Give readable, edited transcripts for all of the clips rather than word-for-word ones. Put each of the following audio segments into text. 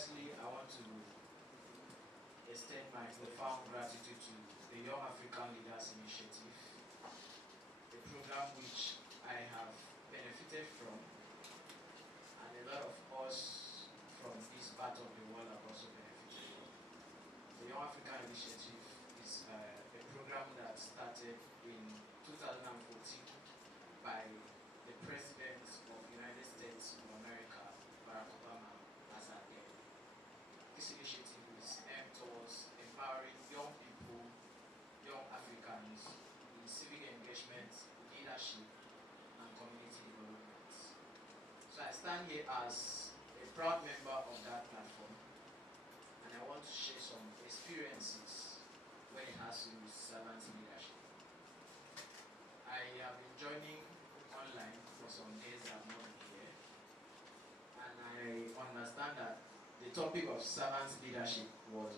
Firstly, I want to extend my profound gratitude to the Young African Leaders Initiative, a program which I have benefited from, and a lot of us from this part of the world have also benefited from. The Young African Initiative is a program that started in 2014 by the President of the United States of America, Barack Obama, as our head. This initiative is aimed towards empowering young people, young Africans in civic engagement, leadership, and community development. So I stand here as a proud member of that platform, and I want to share some experiences when it has to do with servant leadership. I have been joining online for some days that I've not been here, and I understand that the topic of servant leadership was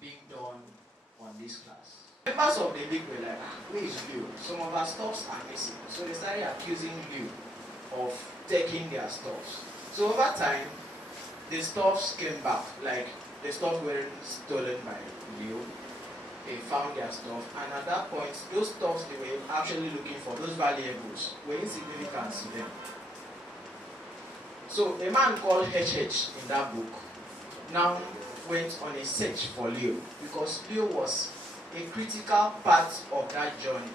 being done on this class. Members of the league were like, where is Leo? Some of our stuffs are missing. So they started accusing Leo of taking their stuffs. So over time, the stuffs came back, like the stuff were stolen by Leo. They found their stuff, and at that point, those stuffs they were actually looking for, those valuables, were insignificant to them. So a man called HH in that book now went on a search for Leo, because Leo was a critical part of that journey.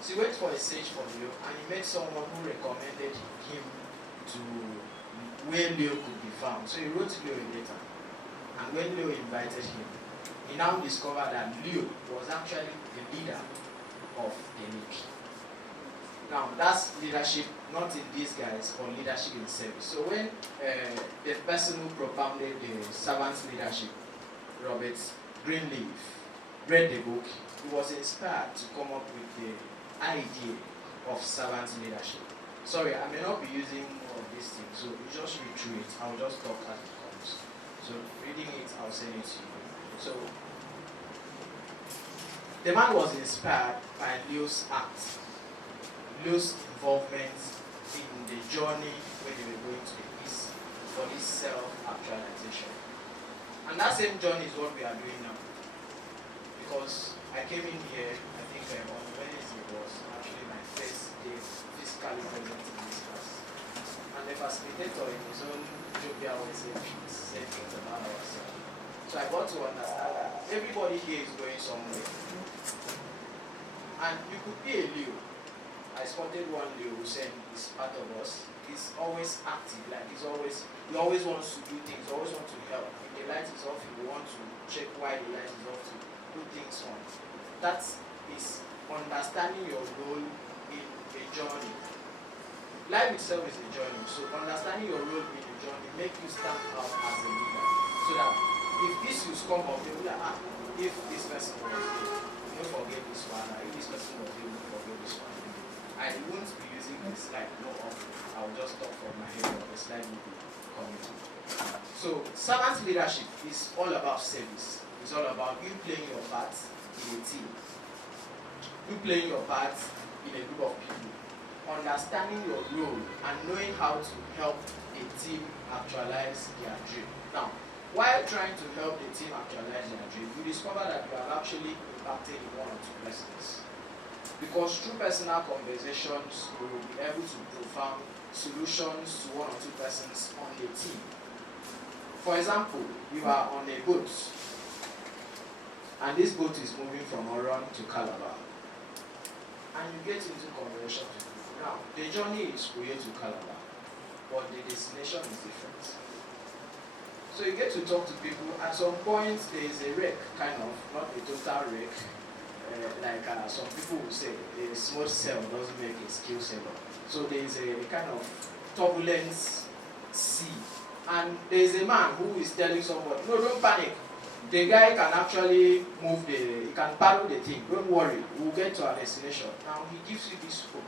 So he went for a search for Leo, and he met someone who recommended him to where Leo could be found. So he wrote Leo a letter, and when Leo invited him, he now discovered that Leo was actually the leader of the league. Now, that's leadership, not in disguise, or leadership in service. So when the person who propounded the servant leadership, Robert Greenleaf, read the book, he was inspired to come up with the idea of servant leadership. Sorry, I may not be using more of these things, so you just read through it. I'll just talk as it comes. So reading it, I'll send it to you. So the man was inspired by Leo's act, Leo's involvement in the journey when they were going to the east for this self-actualization. And that same journey is what we are doing now. Because I came in here, I think on Wednesday was actually my first day physically present in this class. And the facilitator in his own jovial way said things about ourselves. So I got to understand that everybody here is going somewhere. And you could be a Leo. I spotted one Leo who said he's part of us. He's always active, like he always wants to do things, always wants to help. If the light is off, he will want to check why the light is off to put things on. That is understanding your role in a journey. Life itself is a journey, so understanding your role in the journey make you stand out as a leader. So that if issues come up, they will be like, if this person was here, don't forget this one. If this person was here, don't forget this one. I won't be using the slide, no often. I'll just talk from my head, or the slide will be coming up. So, servant leadership is all about service. It's all about you playing your part in a team. You playing your part in a group of people. Understanding your role and knowing how to help a team actualize their dream. Now, while trying to help the team actualize their dream, you discover that you have actually impacted one or two persons. Because through personal conversations, you will be able to provide solutions to one or two persons on the team. For example, you are on a boat, and this boat is moving from Oran to Calabar. And you get into conversation with people. Now, the journey is Uyo to Calabar, but the destination is different. So you get to talk to people. At some point, there is a wreck, kind of, not a total wreck. Some people will say, a small cell doesn't make a skill sailor. So there is a kind of turbulence sea. And there is a man who is telling someone, no, don't panic. The guy can actually he can paddle the thing. Don't worry, we'll get to our destination. Now he gives you this hope.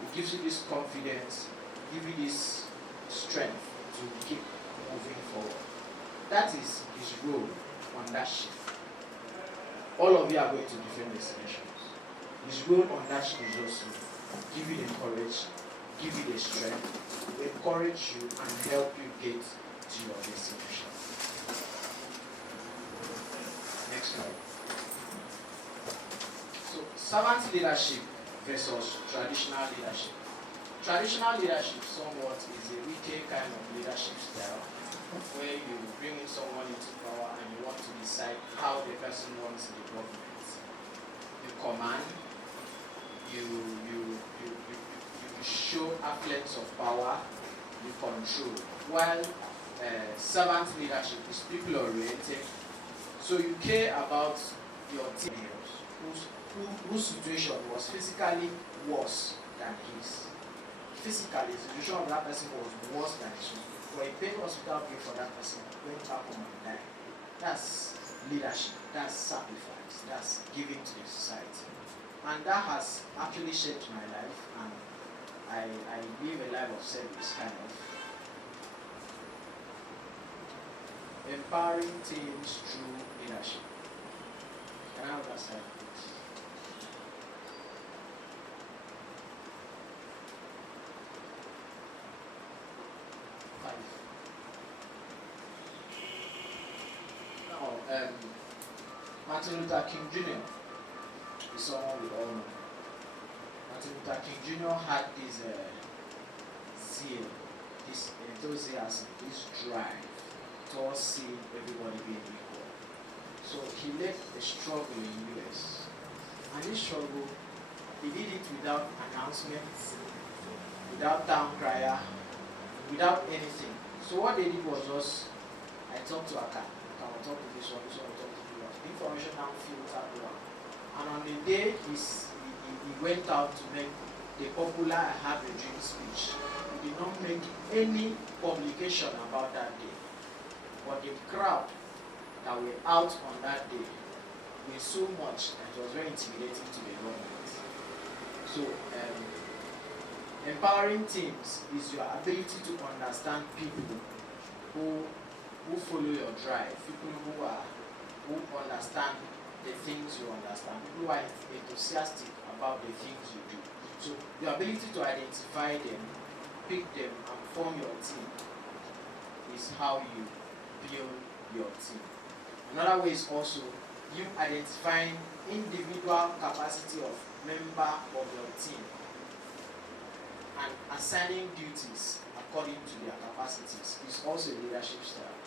He gives you this confidence. He gives you this strength to keep moving forward. That is his role on that ship. All of you are going to different destinations. His role on that ship is also give you the courage, give you the strength, to encourage you and help you get to your destination. Next slide. So, servant leadership versus traditional leadership. Traditional leadership somewhat is a wicked kind of leadership style where you bring in someone into power and you want to decide how the person wants the government. You command, you show affluence of power, you control. While servant leadership is people oriented, so you care about your team whose situation was physically worse than his. Physically, the situation of that person was worse than his. For a paid hospital bill for that person, went back home and died. That's leadership, that's sacrifice, that's giving to the society. And that has actually shaped my life, and I live a life of service, kind of. Empowering teams through leadership. Can I have that slide, please? Martin Luther King Jr. is someone we all know. Martin Luther King Jr. had this zeal, this enthusiasm, this drive towards seeing everybody being equal. So he led a struggle in the US. And this struggle, he did it without announcements, without town crier, without anything. So what they did was just, I talked to Aka will talk to this one, will talk to this one. Information now filtered one. And on the day he went out to make the popular I Have a Dream speech, he did not make any publication about that day. But the crowd that were out on that day were so much that it was very intimidating to the government. So empowering teams is your ability to understand people who follow your drive, people who understand the things you understand, people who are enthusiastic about the things you do. So your ability to identify them, pick them, and form your team is how you build your team. Another way is also you identifying individual capacity of member of your team and assigning duties according to their capacities is also a leadership style.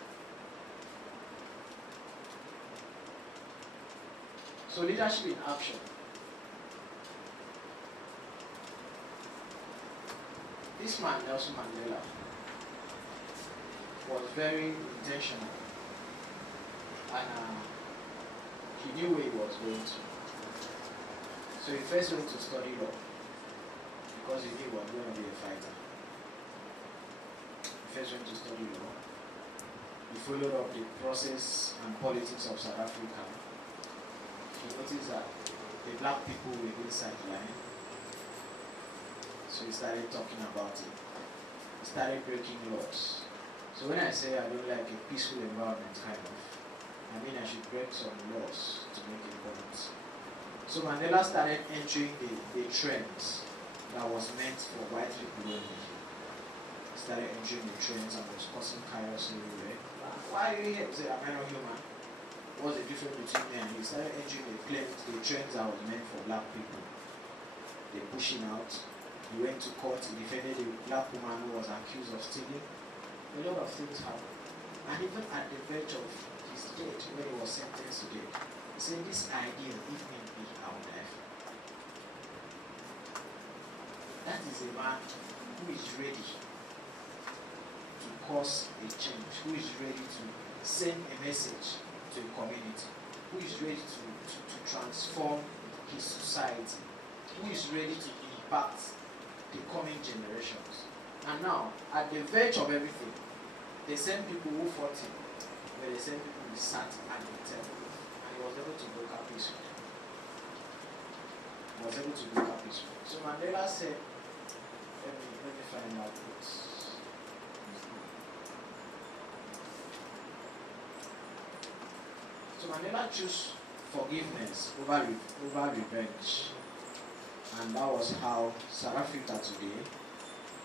So leadership in action. This man, Nelson Mandela, was very intentional, and he knew where he was going to. So he first went to study law because he knew he was going to be a fighter. He first went to study law. He followed up the process and politics of South Africa. He noticed that the black people were being sidelined. So he started talking about it. He started breaking laws. So when I say I don't like a peaceful environment, kind of, I mean I should break some laws to make a point. So Mandela started entering the trends that was meant for white people only. He started entering the trends and was causing chaos everywhere. Why are you here? He said, am I not human? What's the difference between me and you? He started entering the trends that was meant for black people. They pushing out. He went to court, he defended a black woman who was accused of stealing. A lot of things happened. And even at the verge of his death, when he was sentenced to death, he said, this idea, if need be, I will die. That is a man who is ready to cause a change, who is ready to send a message to a community, who is ready to transform his society, who is ready to impact the coming generations. And now, at the verge of everything, the same people who fought him were the same people who sat at the table, and he was able to break up peacefully. He was able to break up peacefully. So Mandela said, let me find out this. So Mandela chose forgiveness over revenge. And that was how South Africa today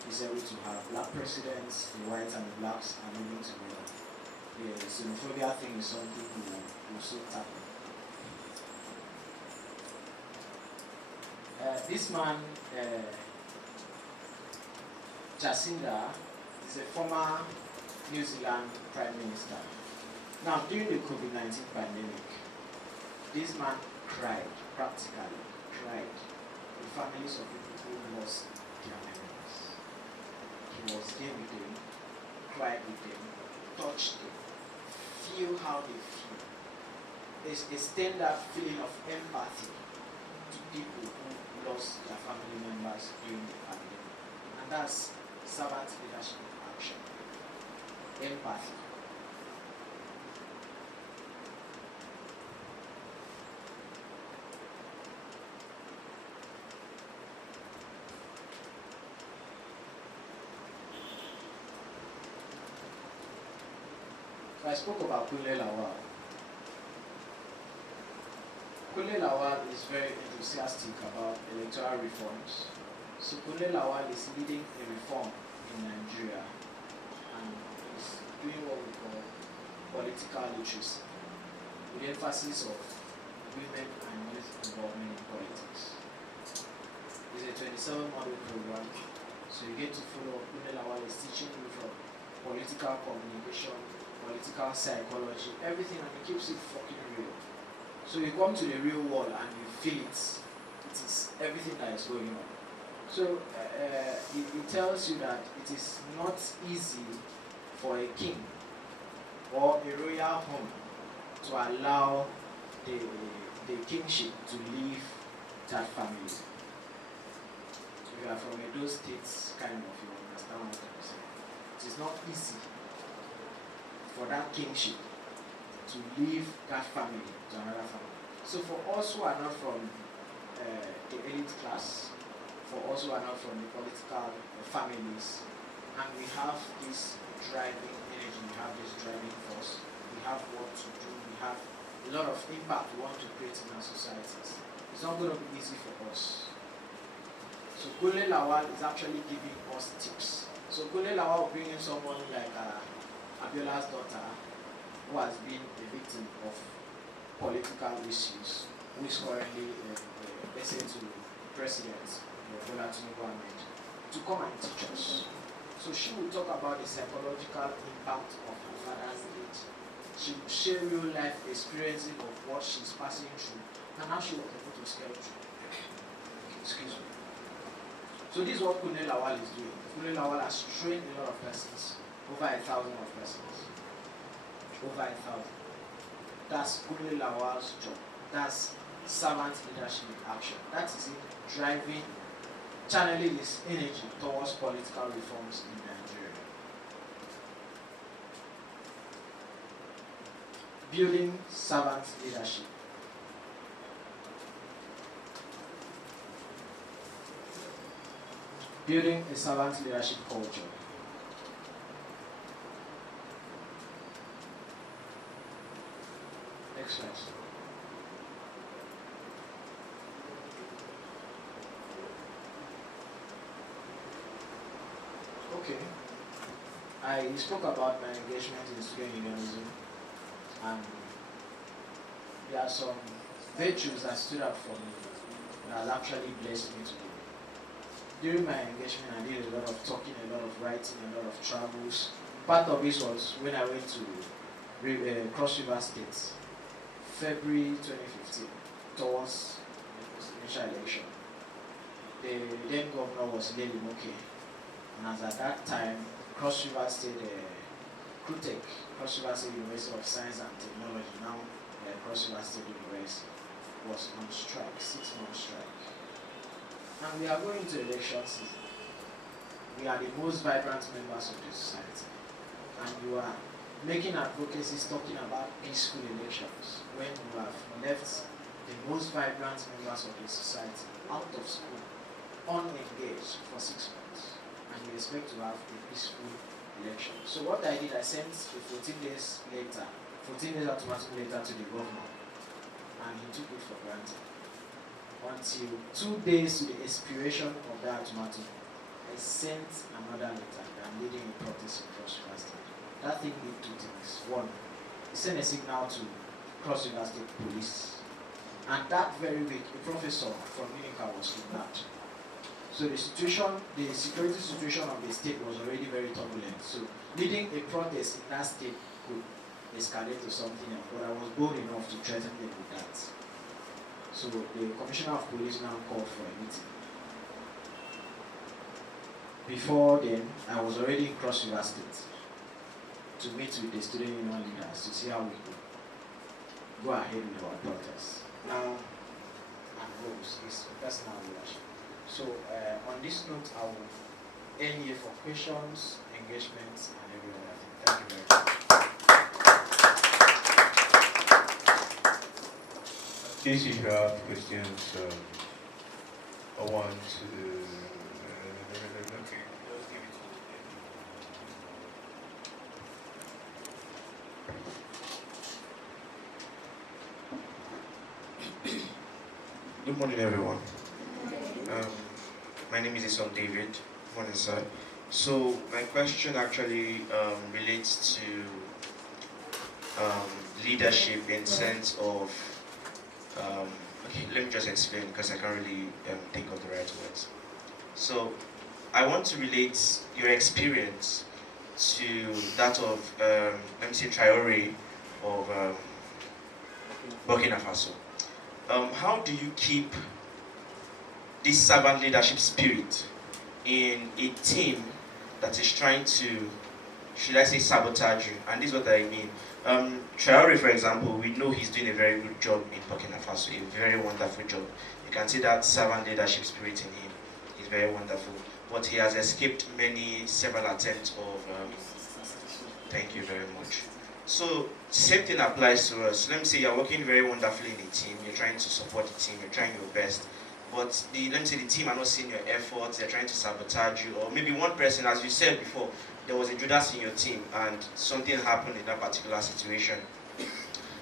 is able to have black presidents, the whites and the blacks are living together. The xenophobia thing is something we'll soon tackle. This man, Jacinda, is a former New Zealand Prime Minister. Now, during the COVID-19 pandemic, this man cried, practically cried, the families of people who lost their members. He was there with them, cried with them, touched them, feel how they feel. Extend that feeling of empathy to people who lost their family members during the pandemic. And that's servant leadership in action. Empathy. So I spoke about Kunle Lawal. Kunle Lawal is very enthusiastic about electoral reforms. So Kunle Lawal is leading a reform in Nigeria and is doing what we call political literacy, with emphasis of women and youth involvement in politics. It's a 27-module program, so you get to follow Kunle Lawal is teaching you from political communication, political psychology, everything, and he keeps it fucking real. So you come to the real world and you feel it. It is everything that is going on. So it tells you that it is not easy for a king or a royal home to allow the kingship to leave that family. If you are from Edo States, kind of, you understand what I'm saying. It is not easy for that kingship to leave that family to another family. So for us who are not from the elite class, for us who are not from the political families, and we have this driving energy, we have this driving force, we have what to do, we have a lot of impact we want to create in our societies. It's not going to be easy for us. So Kunle Lawal is actually giving us tips. So Kunle Lawal will bring in someone like Abiola's daughter, who has been a victim of political issues, who is currently essay to President Bola Tinubu Ahmed, to come and teach us. So she will talk about the psychological impact of her father's age. She will share real life experiences of what she's passing through and how she was able to scale through. Excuse me. So this is what Kunle Lawal is doing. Kunle Lawal has trained a lot of persons, over 1,000 of persons. Over 1,000. That's Kunle Lawal's job. That's servant leadership in action. That is it, driving, channeling his energy towards political reforms in Nigeria. Building servant leadership. Building a servant leadership culture. Next slide. Okay. I spoke about my engagement in student unionism, and there are some virtues that stood out for me that has actually blessed me today. During my engagement, I did a lot of talking, a lot of writing, a lot of travels. Part of this was when I went to Cross River State, February 2015, towards the presidential election. The then governor was Lely Moke, and as at that time, Cross River State, CRUTEC, Cross River State University of Science and Technology, now Cross River State University, was on strike, 6-month strike. And we are going to election season. We are the most vibrant members of the society. And you are making advocacies talking about peaceful elections when you have left the most vibrant members of the society out of school, unengaged for 6 months. And you expect to have a peaceful election. So what I did, I sent 14 days automatic letter to the governor. And he took it for granted. Until 2 days to the expiration of that automatic, I sent another letter that I'm leading a protest in Cross River State. That thing did two things. One, it sent a signal to Cross River State Police. And that very week, a professor from Unica was kidnapped. So the security situation of the state was already very turbulent. So leading a protest in that state could escalate to something else. But I was bold enough to threaten them with that. So the Commissioner of Police now called for a meeting. Before then, I was already in Cross River State to meet with the student union leaders to see how we could go ahead with our protest. Now, and goals is personal leadership. So on this note, I will end here for questions, engagements, and every other thing. Thank you very much. In case you have questions, I want to Good morning, everyone. My name is Isom David. Good morning, sir. So my question actually relates to leadership in sense of okay, let me just explain because I can't really think of the right words. So I want to relate your experience to that of let me say Traore of Burkina Faso. How do you keep this servant leadership spirit in a team that is trying to, should I say, sabotage you? And this is what I mean. Traore, for example, we know he's doing a very good job in Burkina Faso, a very wonderful job. You can see that servant leadership spirit in him. He's very wonderful. But he has escaped several attempts of, thank you very much. So, same thing applies to us. Let me say you're working very wonderfully in a team, you're trying to support the team, you're trying your best. But let me say the team are not seeing your efforts, they're trying to sabotage you. Or maybe one person, as you said before, there was a Judas in your team and something happened in that particular situation.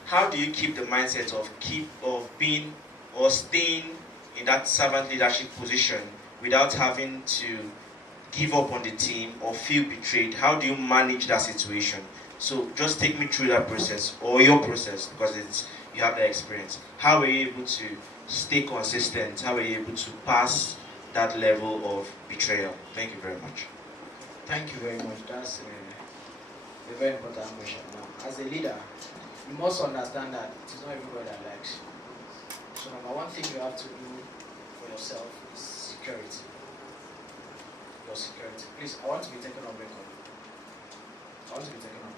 How do you keep the mindset of being or staying in that servant leadership position without having to give up on the team or feel betrayed? How do you manage that situation? So just take me through that process, or your process, because you have the experience. How were you able to stay consistent? How were you able to pass that level of betrayal? Thank you very much. Thank you very much. That's a very important question. Now, as a leader, you must understand that it is not everybody that likes you. So number one thing you have to do for yourself is security. Your security. Please, I want to be taken on record. I want to be taken on record.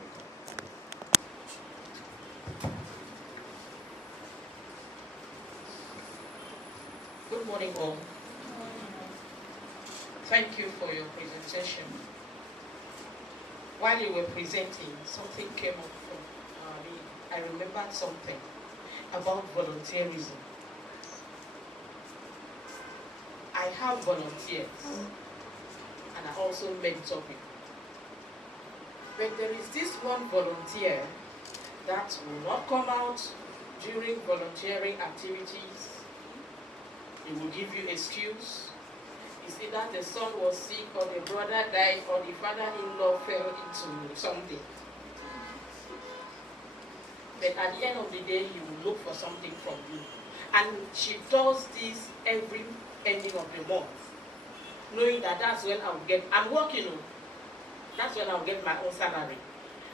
Good morning, all. Thank you for your presentation. While you were presenting, something came up from me. I remembered something about volunteerism. I have volunteers, and I also mentor people. But there is this one volunteer that will not come out during volunteering activities. He will give you excuse. It's either the son was sick, or the brother died, or the father-in-law fell into something. But at the end of the day, he will look for something from you. And she does this every ending of the month, knowing that that's when I'll get, I'm working on, that's when I'll get my own salary.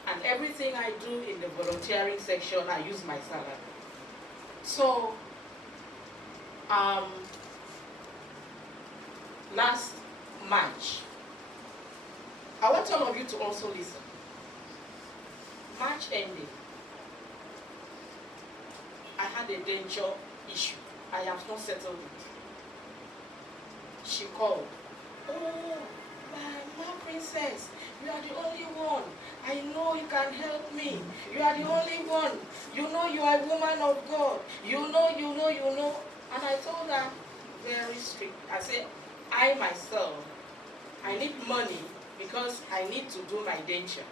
And everything I do in the volunteering section, I use my salary. So, last March, I want all of you to also listen. March ending, I had a danger issue. I have not settled it. She called. Oh, my princess, you are the only one. I know you can help me. You are the only one. You know you are a woman of God. You know. And I told her very strict. I said, I myself, I need money because I need to do my denture.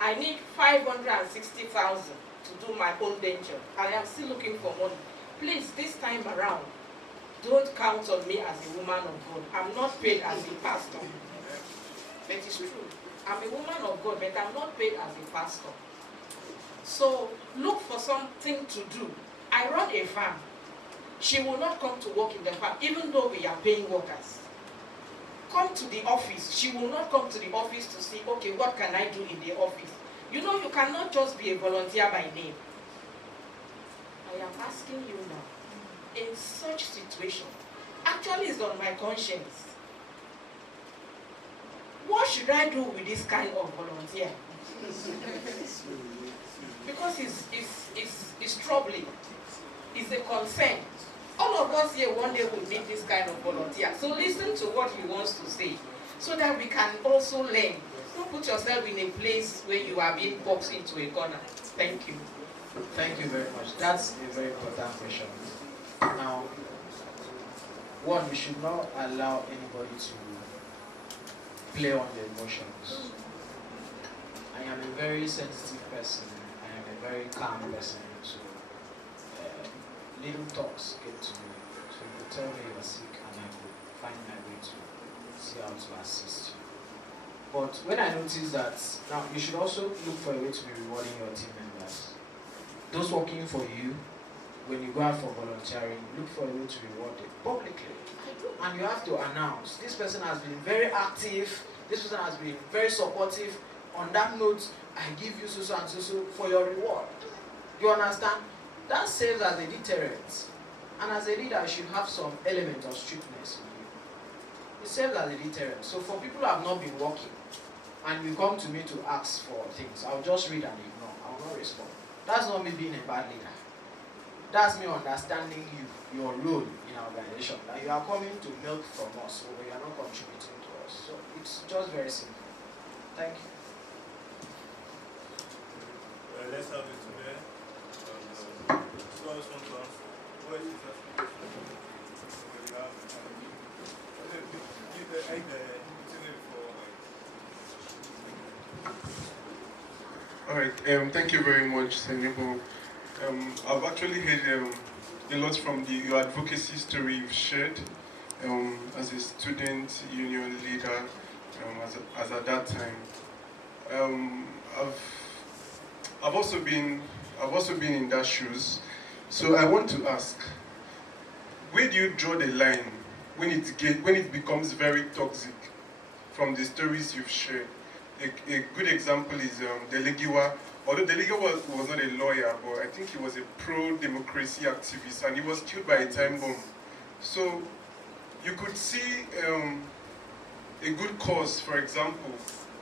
I need 560,000 to do my own denture. I am still looking for money. Please, this time around, don't count on me as a woman of God. I'm not paid as a pastor. But it's true. I'm a woman of God, but I'm not paid as a pastor. So look for something to do. I run a farm. She will not come to work in the farm, even though we are paying workers. Come to the office. She will not come to the office to see, okay, what can I do in the office? You know, you cannot just be a volunteer by name. I am asking you now, in such situation, actually it's on my conscience. What should I do with this kind of volunteer? Because it's troubling. It's a concern. All of us here one day will need this kind of volunteer. So listen to what he wants to say, so that we can also learn. Don't put yourself in a place where you are being boxed into a corner. Thank you. Thank you very much. That's a very important question. Now, one, we should not allow anybody to play on the emotions. I am a very sensitive person. I am a very calm person. So little talks get to me. So you tell me you're sick and I will find my way to see how to assist you. But when I notice that, now you should also look for a way to be rewarding your team members. Those working for you, when you go out for volunteering, look for a way to reward them publicly. And you have to announce, this person has been very active, this person has been very supportive. On that note, I give you so and so for your reward. You understand? That serves as a deterrent. And as a leader, you should have some element of strictness in you. It serves as a deterrent. So for people who have not been working, and you come to me to ask for things, I'll just read and ignore. I will not respond. That's not me being a bad leader. That's me understanding you, your role in our organization. That you are coming to milk from us, or you are not contributing to us. So it's just very simple. Thank you. Let's have it today. So I just want to answer. What is that? All right. Thank you very much, Senebo. I've actually heard a lot from your advocacy story you've shared as a student union leader as at that time. I've also been in that shoes. So I want to ask, where do you draw the line when it becomes very toxic from the stories you've shared? A good example is Delegiwa. Although Delegiwa was not a lawyer, but I think he was a pro-democracy activist, and he was killed by a time bomb. So you could see a good cause, for example.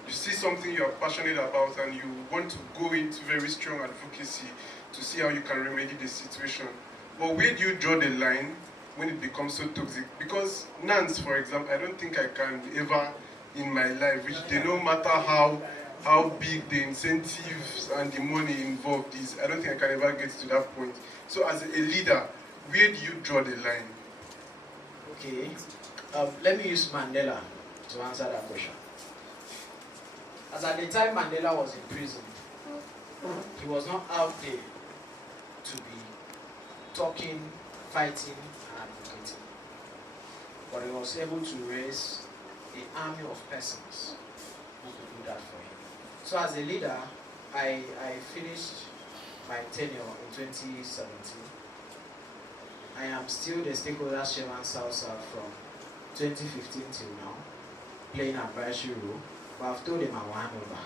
You see something you are passionate about and you want to go into very strong advocacy to see how you can remedy the situation. But where do you draw the line when it becomes so toxic? Because NANS, for example, I don't think I can ever in my life, which they no matter how big the incentives and the money involved is, I don't think I can ever get to that point. So as a leader, where do you draw the line? Okay, let me use Mandela to answer that question. As at the time Mandela was in prison, he was not out there to be talking, fighting, and advocating. But he was able to raise an army of persons who could do that for him. So as a leader, I finished my tenure in 2017. I am still the stakeholder chairman South from 2015 till now, playing advisory role. But I've told him I will hand over.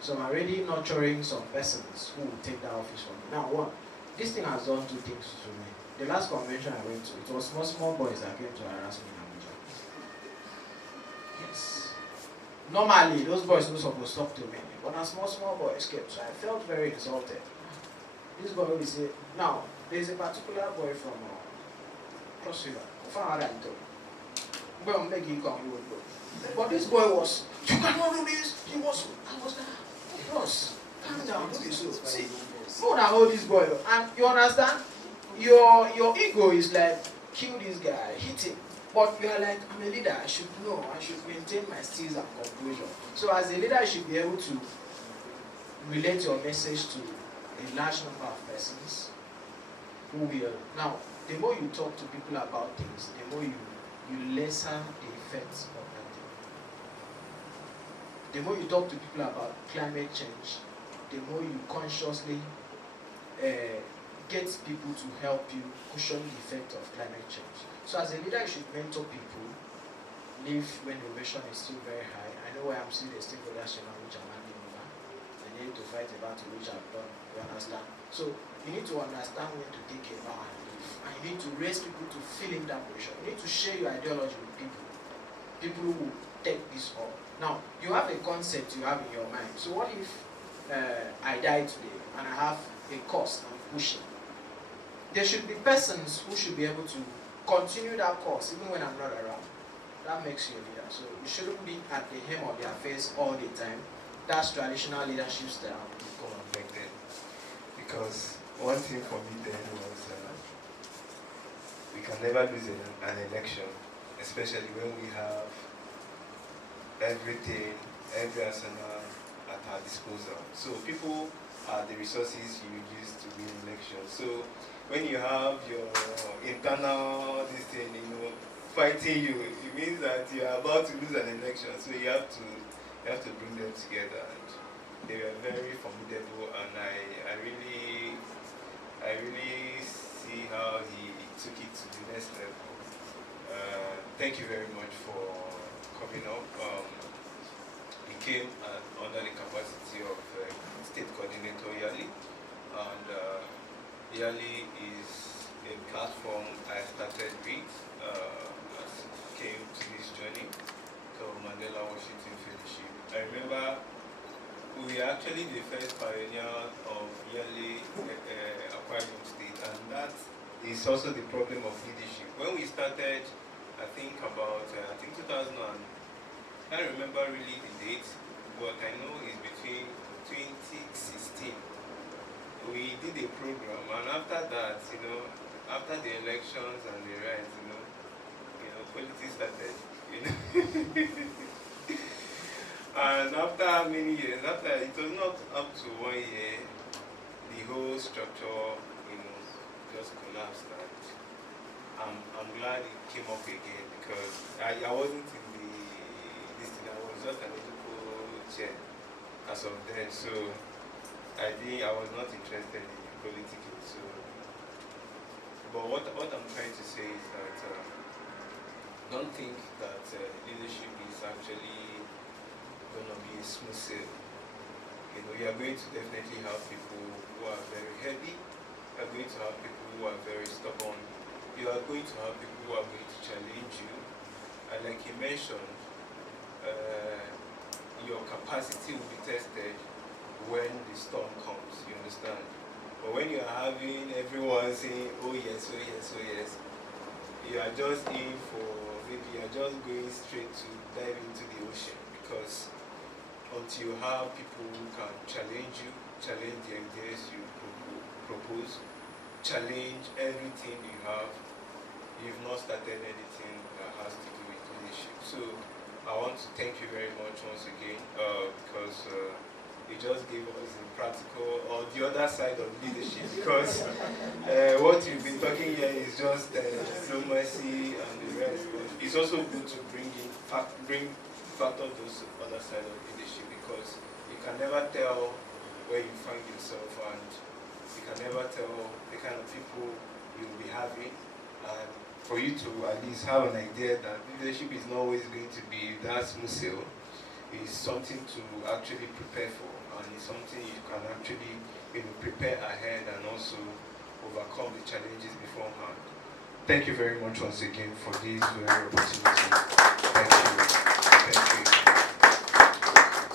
So I'm already nurturing some persons who will take that office from me. Now, one, this thing has done two things to me. The last convention I went to, it was small boys that came to harass me in Abuja. Yes. Normally, those boys were supposed to talk to me, but now small boys came, so I felt very insulted. This boy will say, now, there's a particular boy from Cross River, but this boy was, you cannot do this. I was like, Ross, calm down, don't be so. See, more than all this boy. And you understand? Your ego is like, kill this guy, hit him. But you are like, I'm a leader, I should know, I should maintain my steeze and composure. So as a leader, you should be able to relate your message to a large number of persons who will. Now, the more you talk to people about things, the more you lessen the effects of that thing. The more you talk to people about climate change, the more you consciously get people to help you cushion the effect of climate change. So as a leader, you should mentor people, live when the innovation is still very high. I know why I'm still the stakeholders which I'm handing over. I need to fight about it, which I've done, you understand? So you need to understand when to take a bow and leave. And you need to raise people to fill in that position. You need to share your ideology with people. People who will take this up. Now, you have a concept you have in your mind. So what if I die today and I have a course I'm pushing? There should be persons who should be able to continue that course even when I'm not around. That makes you a leader. So you shouldn't be at the hem of their face all the time. That's traditional leadership style. Come on back then. Because one thing for me then was we can never lose an election, especially when we have everything, every arsenal at our disposal. So people are the resources you use to win elections. So when you have your internal this thing, fighting you, it means that you are about to lose an election. So you have to bring them together. And they were very formidable, and I really see how he took it to the next level. Thank you very much for coming up. He came under the capacity of State Coordinator Yali, and Yali is a platform I started with as I came to this journey called Mandela Washington Fellowship. I remember we were actually the first pioneer of Yali acquiring state, and that is also the problem of leadership. When we started, I think about 2000, I can't remember really the date, but I know it's between 2016. We did a program, and after that, after the elections and the rest, politics started, And after many years, it was not up to 1 year, the whole structure, just collapsed. And I'm glad it came up again, because I wasn't in this thing. I was just an educational chair as of then. So I was not interested in politics. So, but what I'm trying to say is that don't think that leadership is actually going to be a smooth sail. You are going to definitely have people who are very heavy. You are going to have people who are very stubborn. You are going to have people who are going to challenge you. And like you mentioned, your capacity will be tested when the storm comes, you understand? But when you are having everyone saying, oh yes, oh yes, oh yes, you are just in for, maybe you are just going straight to dive into the ocean, because until you have people who can challenge you, challenge the ideas you propose, challenge everything you have, you've not started anything that has to do with leadership. So I want to thank you very much once again, because you just gave us the practical or the other side of leadership, because what you've been talking here is just diplomacy and the rest, but it's also good to bring factor those other side of leadership, because you can never tell where you find yourself, and you can never tell the kind of people you'll be having, and for you to at least have an idea that leadership is not always going to be that smooth sail, is something to actually prepare for, and it's something you can actually prepare ahead and also overcome the challenges beforehand. Thank you very much once again for this very opportunity. Thank you. Thank you.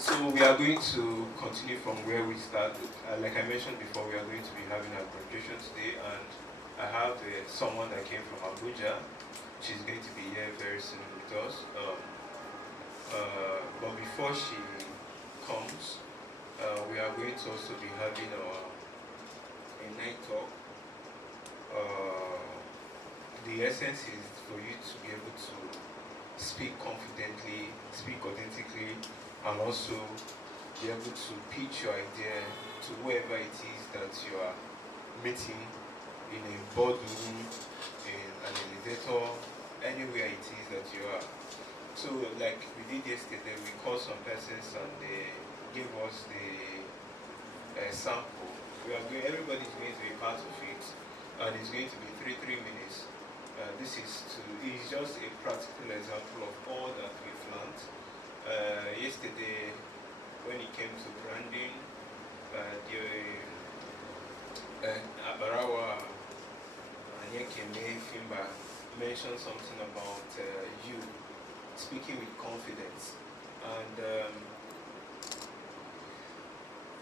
So we are going to continue from where we started. Like I mentioned before, we are going to be having our graduation today, and I have someone that came from Abuja. She's going to be here very soon with us. But before she comes, we are going to also be having a night talk. The essence is for you to be able to speak confidently, speak authentically, and also be able to pitch your idea to whoever it is that you are meeting in a boardroom, in an elevator, anywhere it is that you are. So like we did yesterday, we called some persons and they gave us the sample. Everybody's going to be part of it, and it's going to be three minutes. This is just a practical example of all that we've learned. Yesterday, when it came to branding, Abarawa Anyekeme Fimba mentioned something about you speaking with confidence, and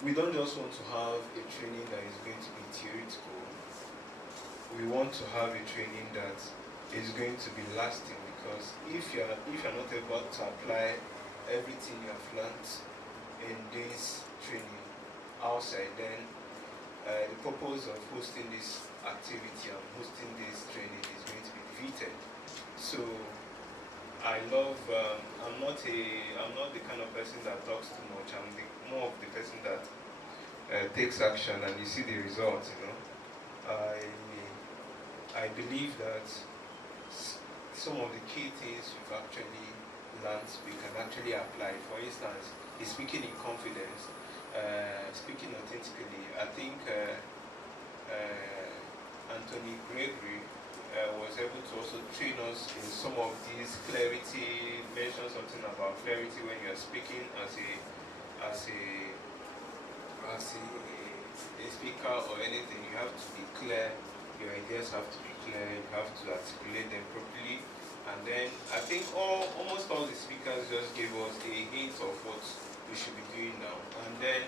we don't just want to have a training that is going to be theoretical. We want to have a training that is going to be lasting, because if you're not able to apply everything you have learned in this training outside, then the purpose of hosting this activity and hosting this training is going to be defeated. So I love, I'm not the kind of person that talks too much. I'm more of the person that takes action, and you see the results, you know. I believe that some of the key things we've actually learned, we can actually apply. For instance, is speaking in confidence, speaking authentically. I think Anthony Gregory was able to also train us in some of these clarity, mention something about clarity when you're speaking as a speaker or anything. You have to be clear, your ideas have to be clear, you have to articulate them properly. And then I think almost all the speakers just gave us a hint of what we should be doing now. And then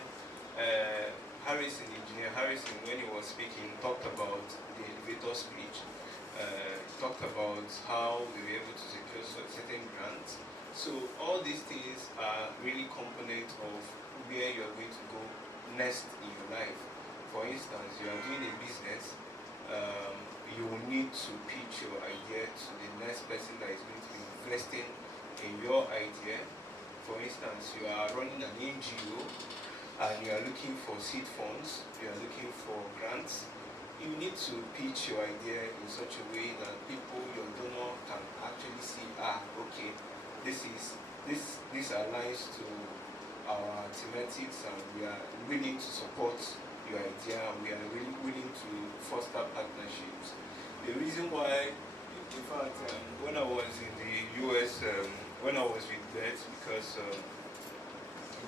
Engineer Harrison, when he was speaking, talked about the elevator speech, talked about how we were able to secure certain grants. So all these things are really components of where you are going to go next in your life. For instance, you are doing a business, you will need to pitch your idea to the next person that is going to be investing in your idea. For instance, you are running an NGO and you are looking for seed funds, you are looking for grants. You need to pitch your idea in such a way that people, your donor, can actually see, okay, this aligns to our thematics, and we are willing to support your idea, and we are really willing to foster partnerships. The reason why, in fact, when I was in the US, when I was with Beth, because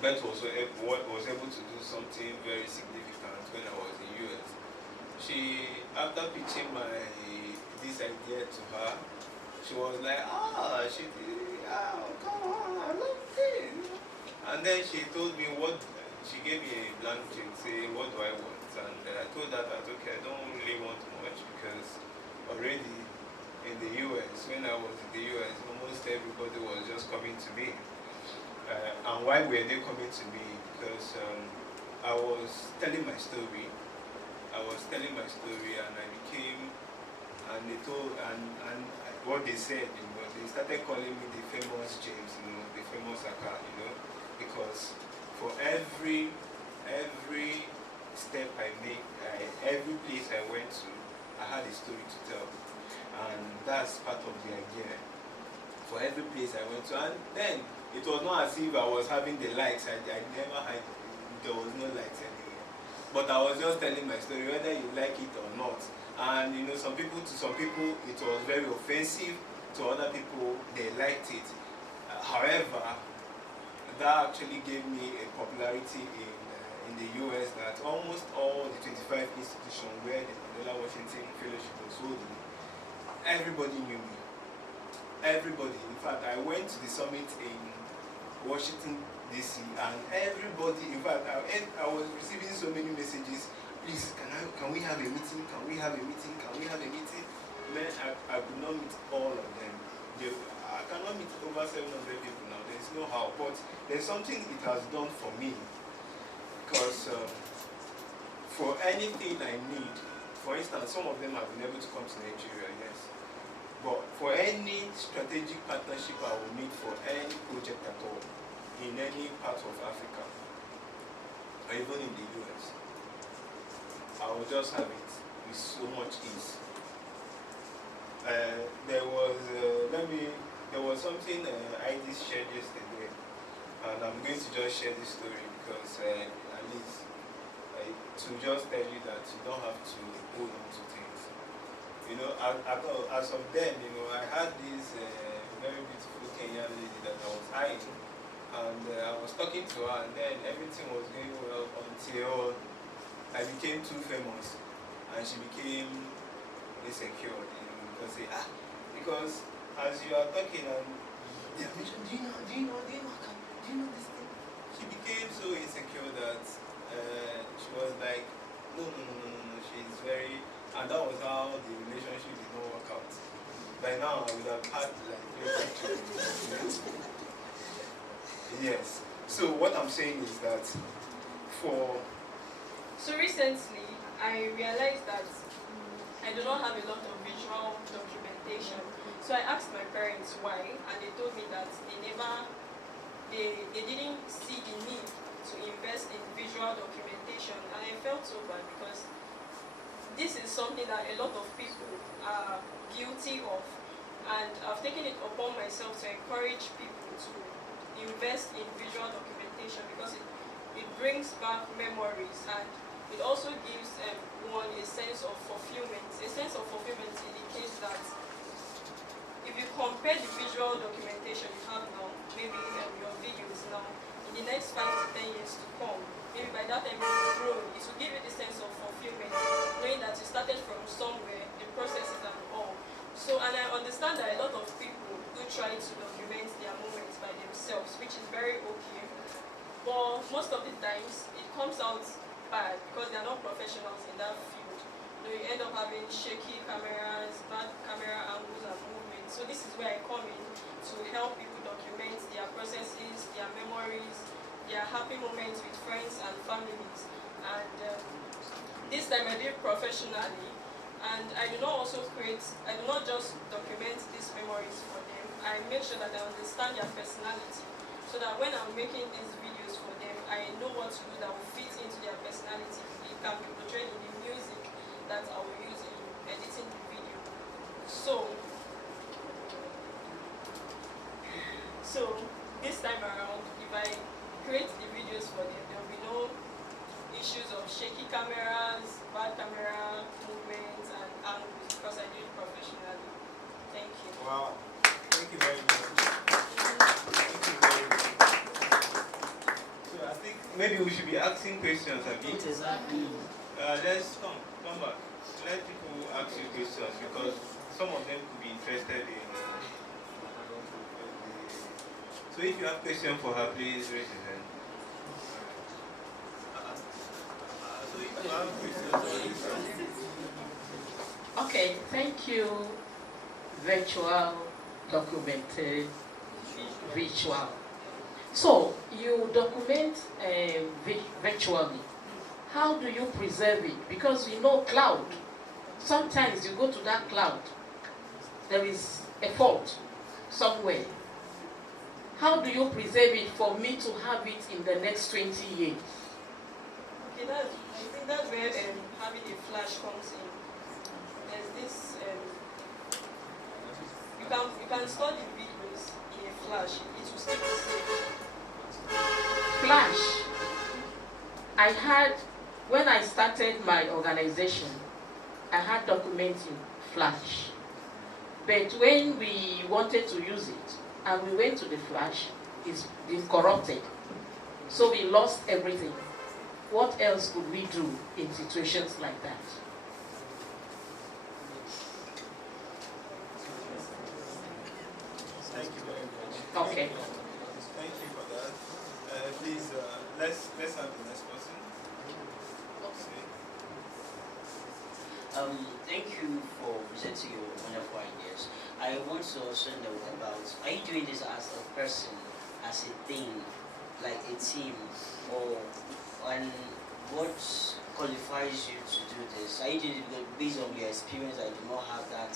Beth was able to do something very significant when I was in US. She, after pitching this idea to her, she was like, come on, I love it. And then she told me she gave me a blank check, say, what do I want? And I told her that, okay, I don't really want much, because already in the US, when I was in the US, almost everybody was just coming to me. And why were they coming to me? Because I was telling my story. And I became, and they told, and what they said, they started calling me the famous James, the famous Aka, because for every step I make, every place I went to, I had a story to tell, and that's part of the idea. For every place I went to, and then it was not as if I was having the likes. I never had, there was no likes anywhere. But I was just telling my story, whether you like it or not. And to some people it was very offensive. To other people, they liked it. However, that actually gave me a popularity in the US, that almost all the 25 institutions where the Mandela Washington Fellowship was holding, everybody knew me. Everybody. In fact, I went to the summit in Washington, D.C., and everybody, in fact, I was receiving so many messages, please, can we have a meeting? Can we have a meeting? Can we have a meeting? Man, I could not meet all of them. I cannot meet over 700 people now. There's no how. But there's something it has done for me. Because for anything I need, for instance, some of them have been able to come to Nigeria, yes. But for any strategic partnership I will need for any project at all, in any part of Africa, or even in the US, I will just have it. with so much ease. There was something I just shared yesterday, and I'm going to just share this story because at least to just tell you that you don't have to hold on to things. You know, as of then, you know, I had this very beautiful Kenyan lady that I was eyeing, and I was talking to her, and then everything was going well until I became too famous, and she became insecure. You know, because as you are talking and they are mentioning, do you know this thing? She became so insecure that she was like, no, she's very, and that was how the relationship did not work out. By now, I would have had like yes. So what I'm saying is that So recently, I realized that I do not have a lot of visual documentation. So I asked my parents why, and they told me that they didn't see the need to invest in visual documentation, and I felt so bad because this is something that a lot of people are guilty of, and I've taken it upon myself to encourage people to invest in visual documentation because it brings back memories, and it also gives one a sense of fulfillment. A sense of fulfillment indicates that if you compare the visual documentation you have now, maybe your videos now, in the next 5 to 10 years to come, maybe by that time you've grown, it will give you the sense of fulfillment, knowing that you started from somewhere, the processes and all. So, and I understand that a lot of people do try to document their moments by themselves, which is very okay. But most of the times, it comes out bad because they are not professionals in that field. You know, you end up having shaky cameras, bad camera angles and movements. So this is where I come in to help people document their processes, their memories, their happy moments with friends and families. And this time I do it professionally. And I do not just document these memories for them. I make sure that I understand their personality, so that when I'm making these videos for them, I know what to do that will fit into their personality. It can be portrayed in the music that I will use in editing the video. So this time around, if I create the videos for them, there will be no issues of shaky cameras, bad camera movements and angles, because I do it professionally. Thank you. wow, thank you very much. Thank you very much. So I think maybe we should be asking questions a bit. Exactly. Let's come back. Let people ask you questions because some of them could be interested in. So if you have questions for her, please raise your hand. So if you have questions, Okay, thank you. Virtual, documented, visual. So you document virtually. How do you preserve it? Because we know cloud. Sometimes you go to that cloud, there is a fault somewhere. How do you preserve it for me to have it in the next 20 years? Okay, I think that's where having a flash comes in. There's this, you can store the videos in a flash. It will still be safe. Flash. I had, when I started my organization, I had documenting Flash. But when we wanted to use it, and we went to the Flash, it's been corrupted. So we lost everything. What else could we do in situations like that? thank you very much. Okay. Thank you for that. Please, let's have the next person. Thank you for presenting your wonderful ideas. I want to also know about, are you doing this as a person, as a thing, like a team, or and what qualifies you to do this? Are you doing it based on your experience that you do not have that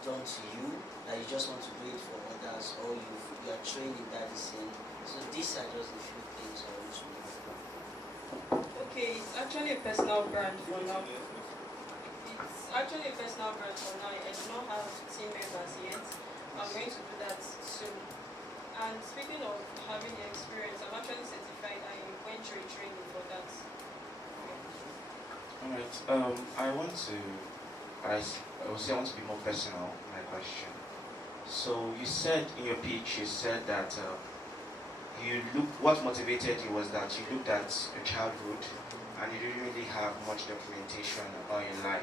done to you, that you just want to do it for others, or you are trained in that scene? So these are just a few things I want to know. Okay, it's actually a personal brand for now. It's actually a personal brand for now. I do not have team members yet. I'm going to do that soon. And speaking of having the experience, I'm actually certified. I went through a training for that. Alright, I want to, I would say I want to be more personal, my question. So you said in your pitch, you said that what motivated you was that you looked at your childhood and you didn't really have much documentation about your life,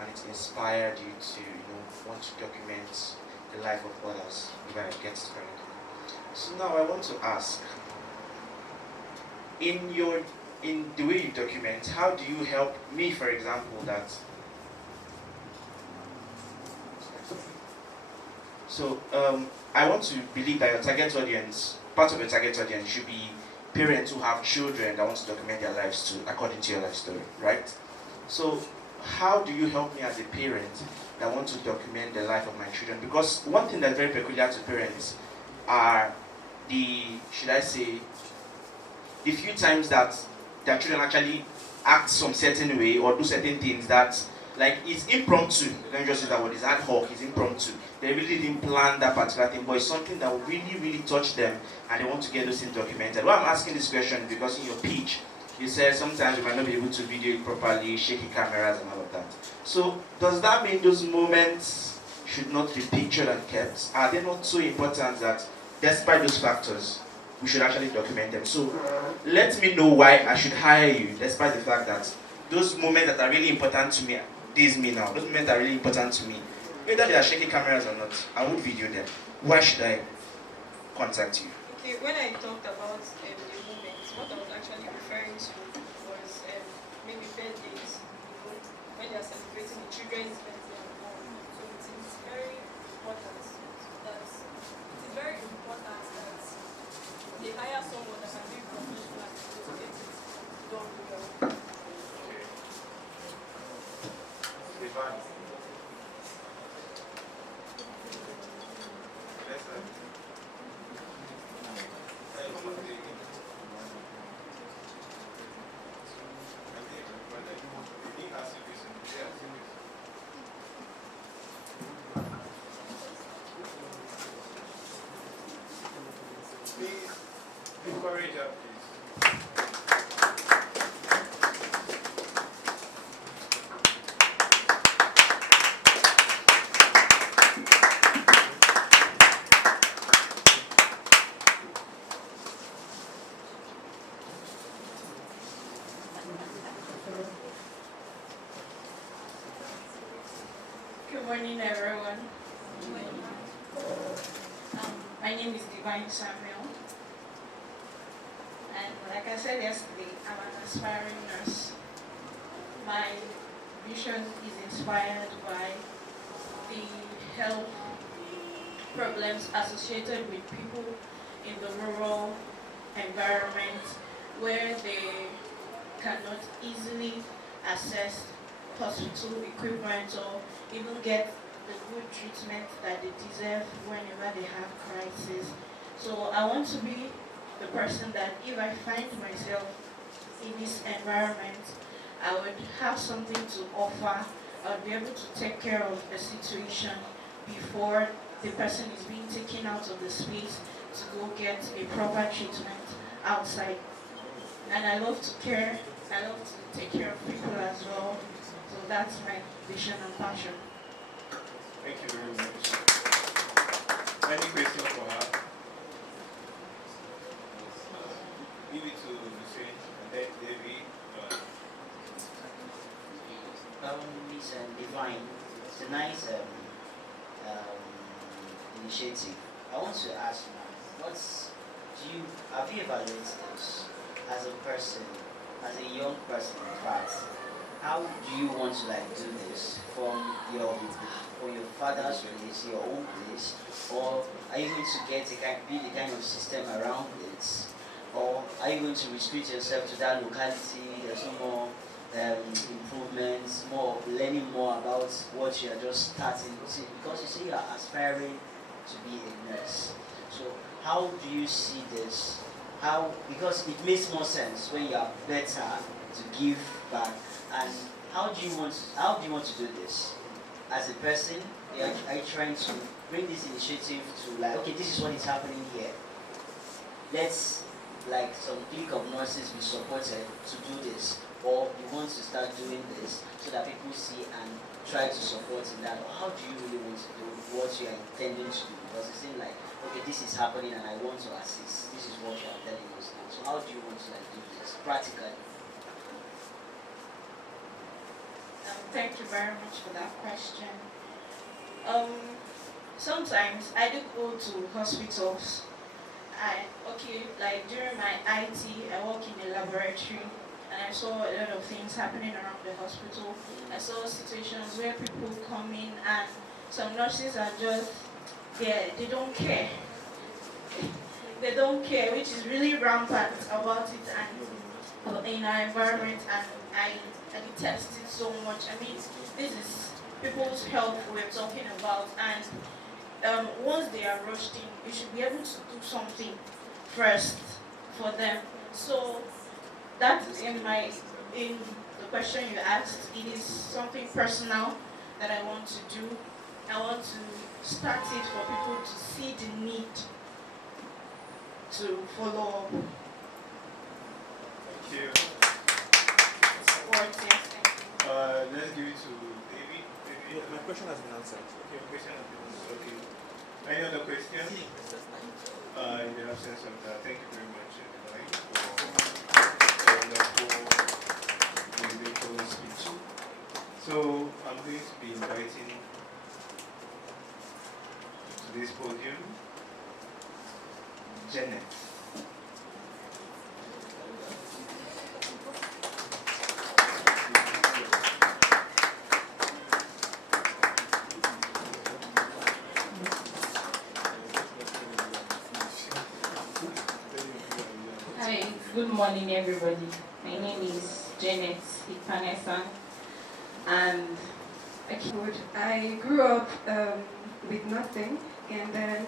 and it inspired you to, want to document the life of others, if I get it correct. So now I want to ask, in the way you document, how do you help me, for example, that so I want to believe that your target audience, part of your target audience should be parents who have children that want to document their lives too, according to your life story, right? So how do you help me as a parent that want to document the life of my children? Because one thing that's very peculiar to parents are the few times that their children actually act some certain way or do certain things that, like, it's impromptu. Let me just say that word, it's ad hoc, it's impromptu. They really didn't plan that particular thing, but it's something that will really, really touch them and they want to get those things documented. Why I'm asking this question is because in your pitch, you said sometimes you might not be able to video it properly, shaky cameras and all of that. So does that mean those moments should not be pictured and kept? Are they not so important that despite those factors, we should actually document them? So let me know why I should hire you, despite the fact that those moments that are really important to me, this is me now, those moments are really important to me. Whether they are shaky cameras or not, I would video them. Why should I contact you? Okay, when I talked about the moments, what I was actually referring to was maybe birthdays, when they are celebrating the children's birthday and all. So it is very important that they hire someone that can be professional to get it done well. Please encourage her, please. Good morning, everyone. My name is Divine Samuel, and like I said yesterday, I'm an aspiring nurse. My vision is inspired by the health problems associated with people in the rural environment where they cannot easily access hospital equipment or even get the good treatment that they deserve whenever they have crisis. So I want to be the person that if I find myself in this environment, I would have something to offer. I would be able to take care of the situation before the person is being taken out of the space to go get a proper treatment outside. And I love to take care of people as well. So that's my vision and passion. Thank you very much. Any questions for her? Give it to Hussein and then David. It's Divine. It's a nice initiative. I want to ask now, have you evaluated this as a person, as a young person in fact? How do you want to do this from your father's place, your own place, or are you going to be the kind of system around it, or are you going to restrict yourself to that locality? There's no more improvements, more learning more about what you are just starting. Because you say you are aspiring to be a nurse. So how do you see this? Because it makes more sense when you are better to give back. And how do you want to do this? As a person, are you trying to bring this initiative to like, okay, this is what is happening here. Let's, like, some clique of nurses be supported to do this, or you want to start doing this so that people see and try to support in that, or how do you really want to do what you are intending to do? Because it seems like, okay, this is happening and I want to assist. This is what you are telling us now. So how do you want to like do this practically? Thank you very much for that question. Sometimes I do go to hospitals. Like during my IT, I work in a laboratory, and I saw a lot of things happening around the hospital. I saw situations where people come in and some nurses are just there, they don't care. They don't care, which is really rampant about it and in our environment, and I detest it so much. I mean, this is people's health we're talking about, and once they are rushed in, you should be able to do something first for them. So that is in the question you asked. It is something personal that I want to do. I want to start it for people to see the need to follow up. Thank you. Words, yes, thank you. Let's give it to David. Yeah, my question has been answered. Okay, question has been answered. Okay. Any other questions? In the absence of that, thank you very much, everybody, for a wonderful individual speech. So I'm going to be inviting to this podium Janet. Hi, good morning everybody. My name is Janet Ipanesan, and I grew up with nothing, and then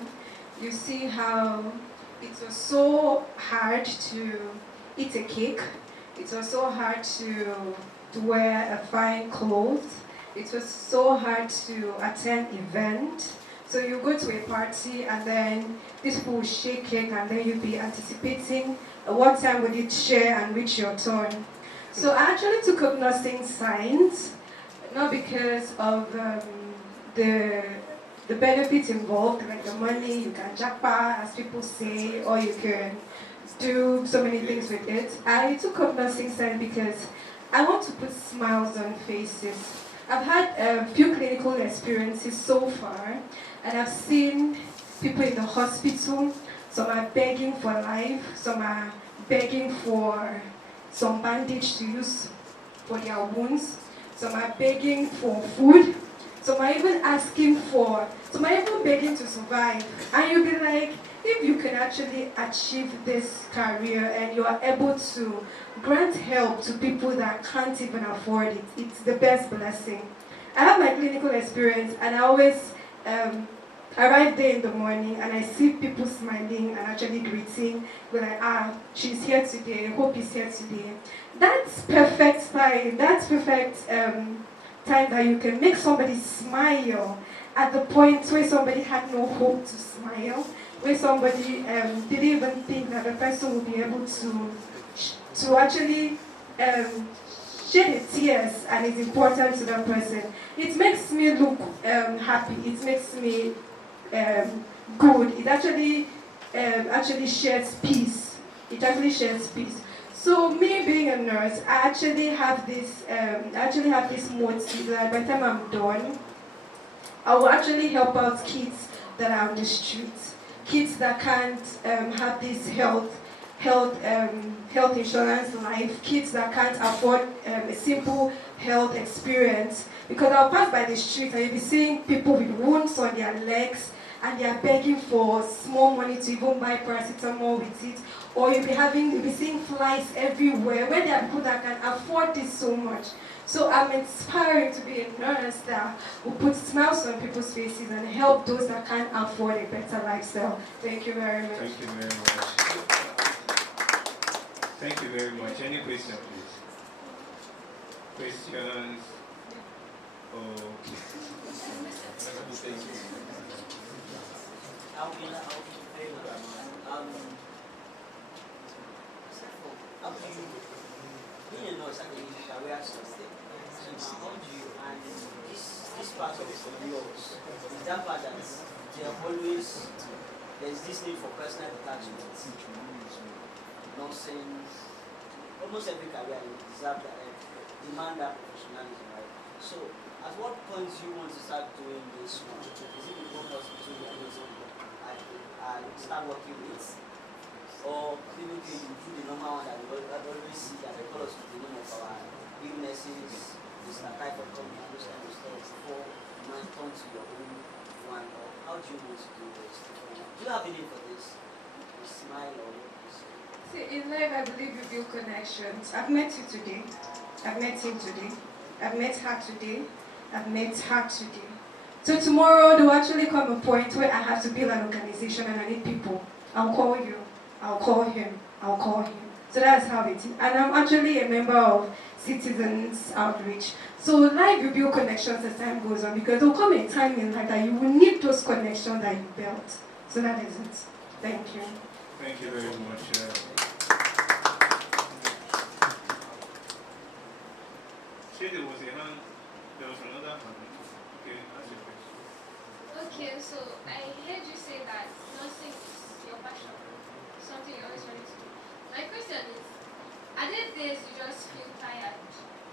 you see how it was so hard to eat a cake. It was so hard to wear a fine clothes. It was so hard to attend event. So you go to a party and then these people will shake cake and then you'll be anticipating what time will it share and reach your turn. So I actually took up nursing science, not because of the benefits involved, like the money, you can japa, as people say, or you can do so many things with it. I took up nursing science because I want to put smiles on faces. I've had a few clinical experiences so far, and I've seen people in the hospital. Some are begging for life, some are begging for some bandage to use for their wounds, some are begging for food, some are even begging to survive. And you'll be like, if you can actually achieve this career and you are able to grant help to people that can't even afford it, it's the best blessing. I have my clinical experience, and I always arrive there in the morning and I see people smiling and actually greeting. We're like, she's here today, hope he's here today. That's perfect time. That's perfect time that you can make somebody smile at the point where somebody had no hope to smile, where somebody didn't even think that the person would be able to actually shed the tears, and it's important to that person. It makes me look happy. It makes me good. It actually shares peace. It actually shares peace. So me being a nurse, I actually have this motive that by the time I'm done, I will actually help out kids that are on the streets, kids that can't have this health insurance life, kids that can't afford a simple health experience. Because I'll pass by the street and you'll be seeing people with wounds on their legs and they are begging for small money to even buy paracetamol with it. Or you'll be seeing flies everywhere, where there are people that can afford this so much. So I'm inspired to be a nurse that will put smiles on people's faces and help those that can't afford a better lifestyle. Thank you very much. Thank you very much. Thank you very much. Any question, please? questions? Okay. Being a nurse and a career success, so now how do you, and this part of yours, is that part that there's this need for personal detachment, nonsense, almost every career you deserve that, demand that professionalism, right? So at what point do you want to start doing this one? Is it in one hospital you are using and start working with? Or maybe you do the normal one that we always see that they call us with the name of our illnesses, this type of company, those kind of stuff before you might turn to your own one? Or how do you want to do this? Do you have a name for this? You smile or what you say? See, in life, I believe you build connections. I've met you today. I've met him today. I've met her today. I've met her today. So tomorrow, there will actually come a point where I have to build an organization and I need people. I'll call you. I'll call him. I'll call him. So that's how it is. And I'm actually a member of Citizens Outreach. So life, you build connections as time goes on because there will come a time in life that you will need those connections that you built. So that is it. Thank you. Thank you very much. See, there was a hand, there was another hand. Okay, that's your question. Okay, so I heard you say that nursing is your passion, something you always wanted to do. My question is, are there days you just feel tired,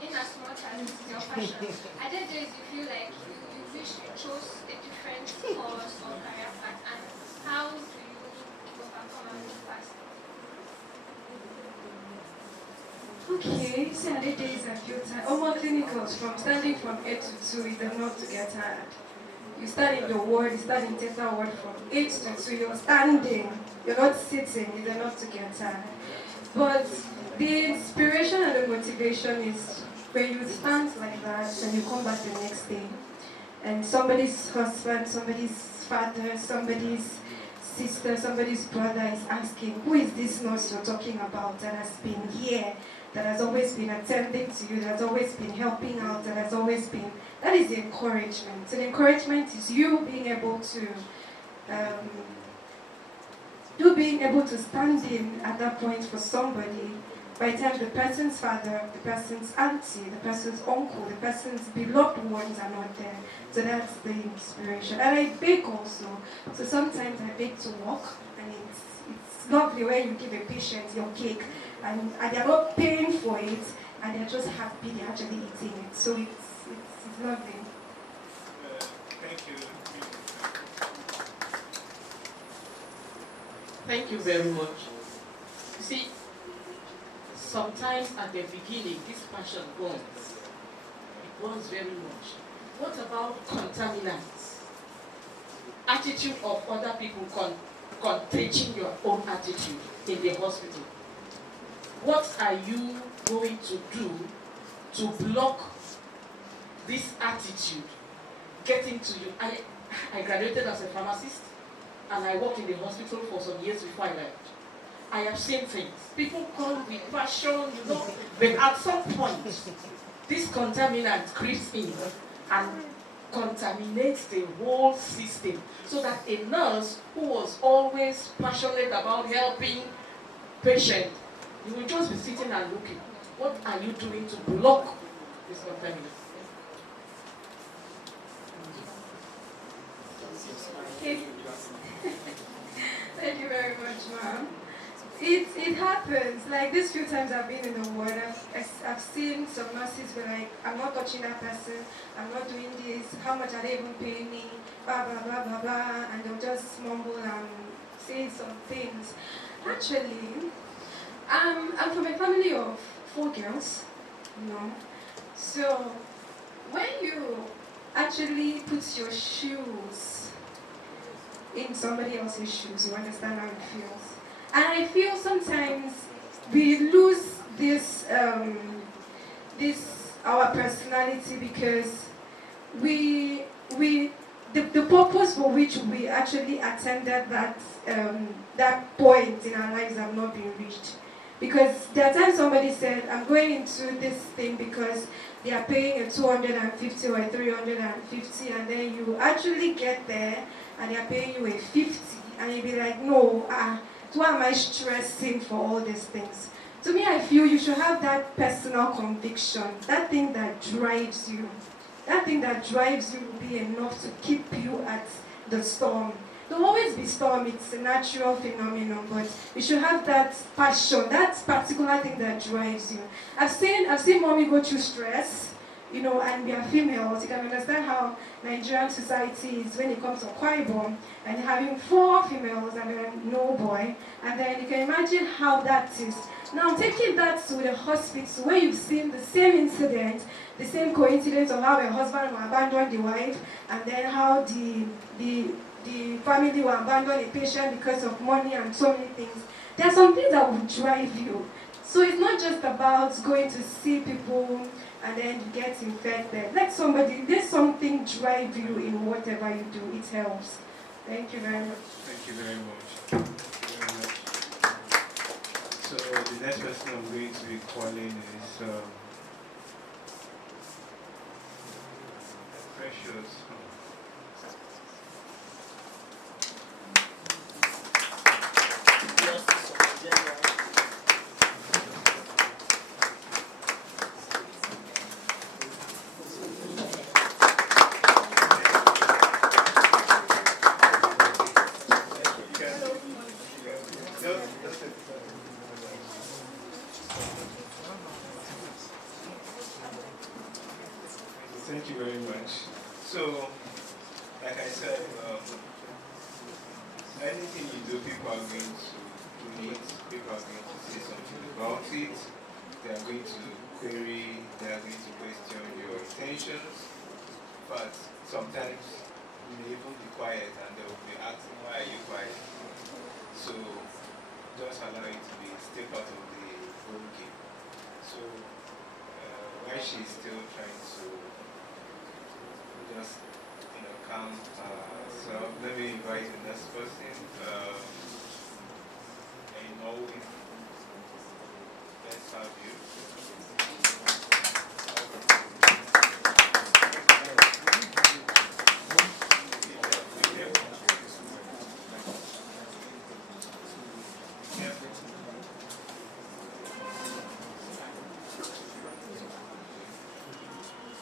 in as much as it's your passion? Are there days you feel like you wish you chose a different course or career path, and how do you overcome and move past it? Okay, so the days I feel tired. All my clinicals, from standing from 8 to 2, is enough to get tired. You stand in the ward, you stand in theater ward from 8 to 2, you're standing, you're not sitting, it's enough to get tired. But the inspiration and the motivation is when you stand like that and you come back the next day, and somebody's husband, somebody's father, somebody's sister, somebody's brother is asking, who is this nurse you're talking about that has been here, that has always been attending to you, that has always been helping out, that has always been, that is the encouragement. So the encouragement is you being able to stand in at that point for somebody. By the time the person's father, the person's auntie, the person's uncle, the person's beloved ones are not there. So that's the inspiration. And I bake also. So sometimes I bake to walk, and it's lovely when you give a patient your cake and they're not paying for it and they're just happy they're actually eating it. So it's lovely. Thank you. Thank you very much. You see, sometimes at the beginning, this passion burns. It burns very much. What about contaminants? Attitude of other people contagion your own attitude in the hospital. What are you going to do to block this attitude getting to you? I graduated as a pharmacist and I worked in the hospital for some years before I left. I have seen things. People come with passion, but at some point, this contaminant creeps in and contaminates the whole system, so that a nurse who was always passionate about helping patients, you will just be sitting and looking. What are you doing to block this contaminant? Thank you very much, ma'am. It happens. Like these few times I've been in the ward, I've seen some nurses be like, I'm not touching that person, I'm not doing this, how much are they even paying me, blah, blah, blah, blah, blah, and they'll just mumble and say some things. Actually, I'm from a family of 4 girls, So when you actually put your shoes in somebody else's shoes, you understand how it feels. And I feel sometimes we lose this our personality because the purpose for which we actually attended that point in our lives have not been reached. Because there are times somebody said, I'm going into this thing because they are paying a 250 or a 350, and then you actually get there and they are paying you a 50, and you'll be like, no, why am I stressing for all these things? To me, I feel you should have that personal conviction, that thing that drives you. That thing that drives you will be enough to keep you at the storm. There will always be storm, it's a natural phenomenon, but you should have that passion, that particular thing that drives you. I've seen mommy go through stress, and we are females. You can understand how Nigerian society is when it comes to Kwaibom, and having 4 females and then no boy, and then you can imagine how that is. Now taking that to the hospital where you've seen the same incident, the same coincidence of how a husband will abandon the wife, and then how the family will abandon a patient because of money and so many things. There are some things that will drive you. So it's not just about going to see people and then you get infected. Let something drive you in whatever you do. It helps. Thank you very much. Thank you very much. Thank you very much. So the next person I'm going to be calling is Precious. Thank you very much. So, like I said, anything you do, people are going to meet, people are going to say something about it, they are going to query, they are going to question your intentions, but sometimes you may even be quiet and they will be asking, why are you quiet? So, just allow it to be, stay part of the whole game. So, while she's still trying to just, calm herself, let me invite the next person. And always, let's have you.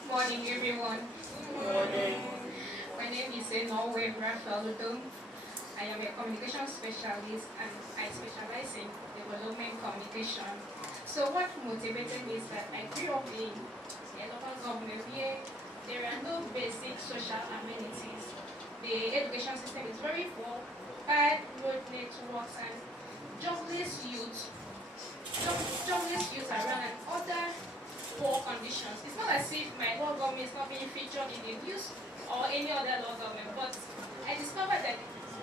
Morning, everyone. Morning. My name is Enowe Rafaludo. I am a communication specialist and I specialize in development communication. So what motivated me is that I grew up in a local government where there are no basic social amenities. The education system is very poor, bad road networks, and jobless youth around and other poor conditions. It's not as if my local government is not being featured in the news or any other local government, but I discovered that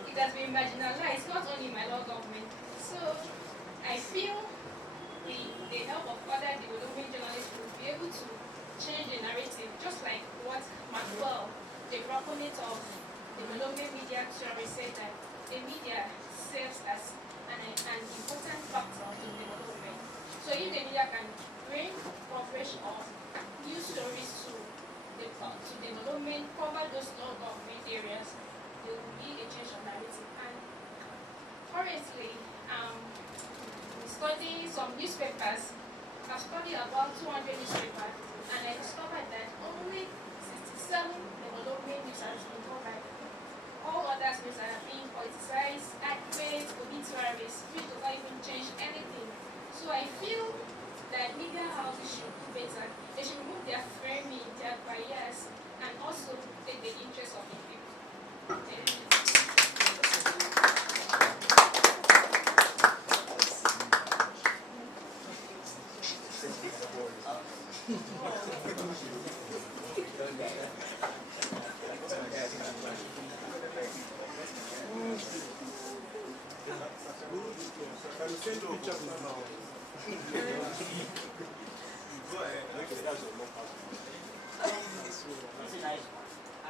it has been marginalized, not only my local government. So I feel the help of other development journalists will be able to change the narrative, just like what Maxwell, the proponent of development media theory, said that the media serves as an important factor in development. So if the media can bring coverage of news stories to development, cover those local government areas, there will be a change of narrative. And currently, studying some newspapers, I've studied about 200 newspapers, and I discovered that only 67 development news has been covered. All others news are being politicized, adverts, obituaries, which does not even change anything. So I feel that media houses should do better. They should remove their framing, their bias, and also take the interest of the people.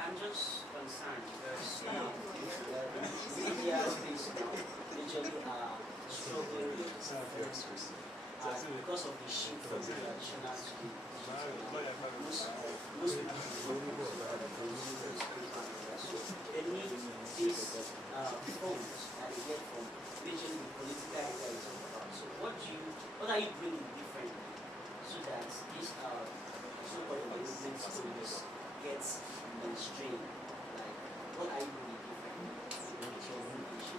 I'm just concerned because media space now literally are struggling with was an additional to the most people so they need these funds that they get from majorly the political area is all about. So what are you bringing different so that these so-called development stories gets mainstream? Like, what are you bringing different with your organization?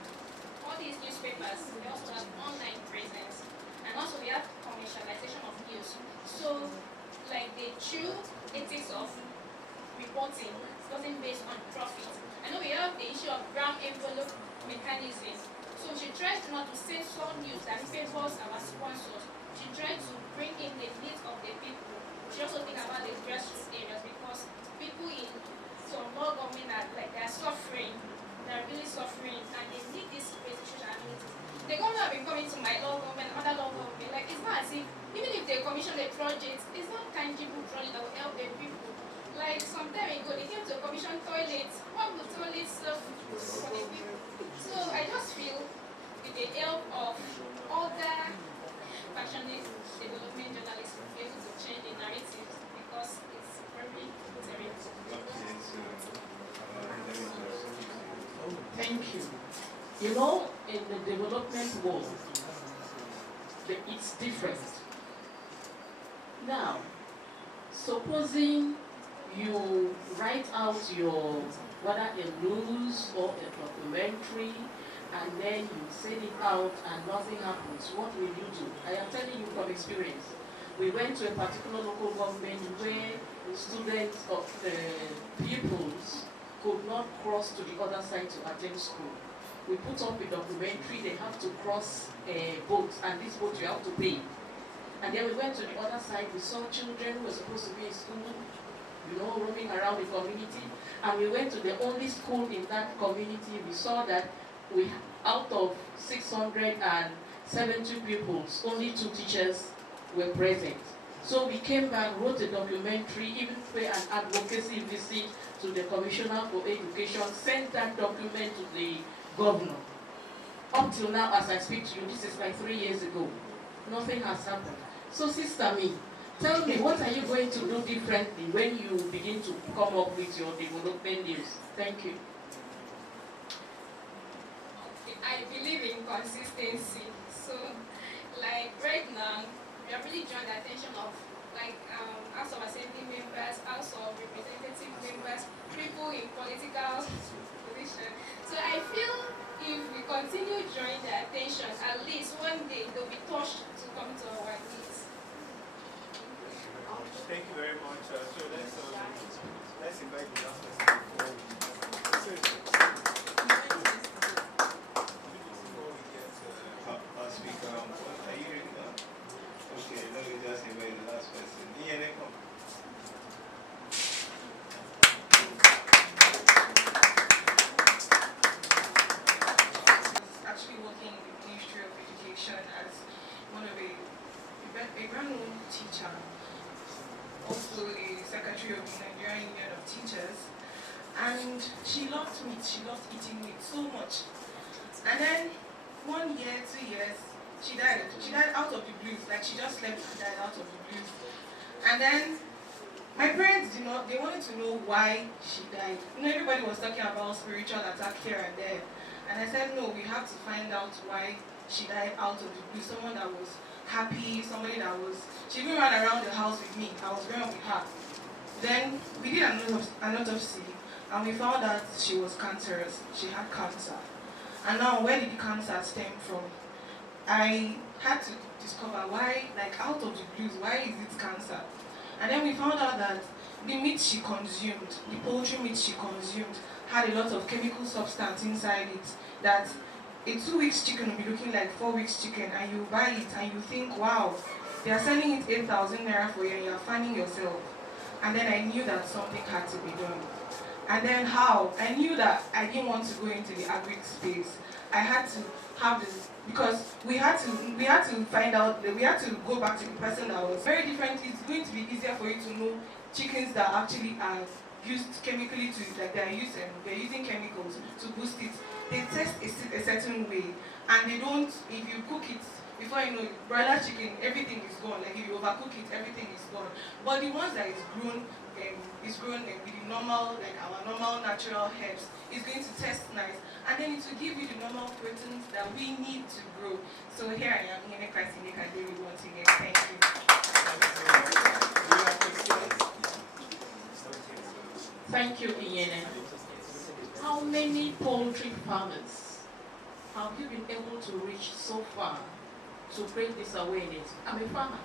All these newspapers, we also have online presence, and also we have commercialization of news. So, like they chew ethics of reporting, doesn't based on profit. I know we have the issue of brown envelope mechanism. So she tries not to censor news that favors our sponsors. She tries to bring in the needs of the people. She also thinks about the grassroots areas because people in some local government are like they're suffering. They're really suffering and they need this restitution amenities. The government have been coming to my local government, other local government, like it's not as if even if they commission a project, it's not tangible project that will help the people. Like some time ago, they came to commission toilets. What would toilets serve for the people? So I just feel with the help of other passionate development journalists, we'll be able to change the narratives because it's very terrible. Thank you. You know, in the development world, it's different. Now, supposing you write out your, whether a news or a documentary, and then you send it out and nothing happens, what will you do? I am telling you from experience. We went to a particular local government where the students of the pupils could not cross to the other side to attend school. We put up a documentary, they have to cross a boat, and this boat you have to pay. And then we went to the other side, we saw children who were supposed to be in school, you know, roaming around the community. And we went to the only school in that community. We saw that out of 670 pupils, only 2 teachers were present. So we came back, wrote a documentary, even paid an advocacy visit to the Commissioner for Education, sent that document to the governor. Up till now, as I speak to you, this is like 3 years ago. Nothing has happened. So Sister Me, tell me, what are you going to do differently when you begin to come up with your development news? Thank you. I believe in consistency. So, like right now, we are really drawing the attention of like House of Assembly members, House of Representative members, people in political position. So I feel if we continue drawing their attention, at least one day they'll be touched to come to our needs. Thank you very much. So let's invite the last person before we get our speaker. Are you ready now? Okay, let me just invite the last person. Ian, come. Actually working in the Ministry of Education as one of a well-known teacher, also a secretary of the Nigerian Union of Teachers, and she loved meat, she loved eating meat so much. And then 1 year, 2 years, she died. She died out of the blues, like she just slept and died out of the blues. And then my parents they wanted to know why she died. You know, everybody was talking about spiritual attack here and there. And I said, no, we have to find out why she died out of the blue. Someone that was happy, somebody that was, she even ran around the house with me. I was running with her. Then we did an autopsy and we found that she was cancerous. She had cancer. And now where did the cancer stem from? I had to discover why, like out of the blues, why is it cancer? And then we found out that the meat she consumed, the poultry meat she consumed, had a lot of chemical substance inside it that a 2 weeks chicken will be looking like 4 weeks chicken, and you buy it and you think, wow, they are selling it 8,000 naira for you and you are fanning yourself. And then I knew that something had to be done. And then how? I knew that I didn't want to go into the agric space. I had to have this, because we had to find out, we had to go back to the person that was very different. It's going to be easier for you to know chickens that actually are used chemically to, like they're using chemicals to boost it. They test a certain way, and they don't, if you cook it before you know it, broiler chicken, everything is gone. Like if you overcook it, everything is gone. But the ones that is grown with the normal, like our normal natural herbs, is going to taste nice, and then it will give you the normal proteins that we need to grow. So here I am, Iene Krasinik and David once again. Thank you. Thank you, Iene. How many poultry farmers have you been able to reach so far to create this awareness? I'm a farmer.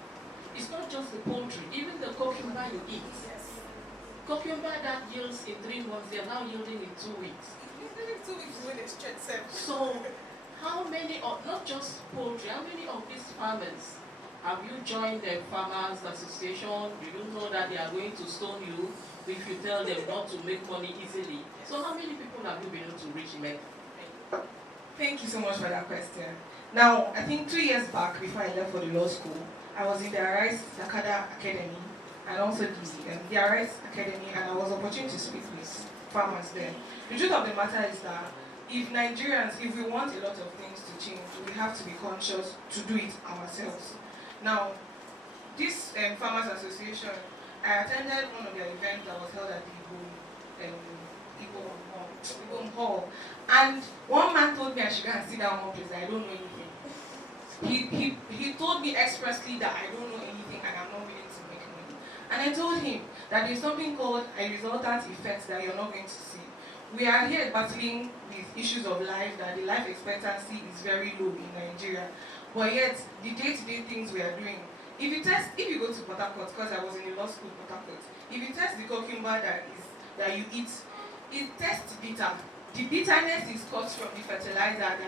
It's not just the poultry, even the cucumber you eat. Cucumber that yields in 3 months, they are now yielding in 2 weeks. So, how many, not just poultry, how many of these farmers have you joined the Farmers Association? Do you know that they are going to stone you if you tell them not to make money easily? So how many people have you been able to reach in Mecca? Thank you so much for that question. Now, I think 2 years back, before I left for the law school, I was in the Arise Nakada Academy and also the Arise Academy, and I was opportunity to speak with farmers there. The truth of the matter is that if Nigerians, if we want a lot of things to change, we have to be conscious to do it ourselves. Now, this Farmers Association, I attended one of their events that was held at the Igbo Hall, and one man told me I should go and sit down one place, I don't know anything. He told me expressly that I don't know anything and I'm not willing to make money. And I told him that there's something called a resultant effect that you're not going to see. We are here battling with issues of life, that the life expectancy is very low in Nigeria. But yet, the day-to-day things we are doing, if you go to Port Harcourt, because I was in the law school Port Harcourt, if you test the cucumber that you eat, it tastes bitter. The bitterness is caused from the fertilizer that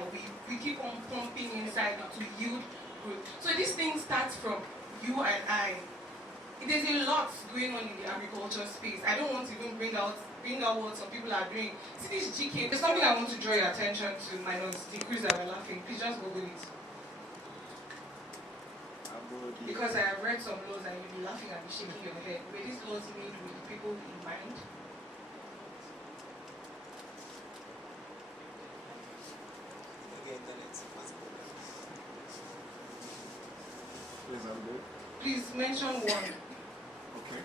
we keep on pumping inside to yield growth. So this thing starts from you and I. There's a lot going on in the agriculture space. I don't want to even bring out what some people are doing. See this GK, there's something I want to draw your attention to, minus the crews that were laughing. Please just Google it. Because I have read some laws and you'll be laughing and be shaking your head. Were these laws made with people in mind? Please mention one. Okay.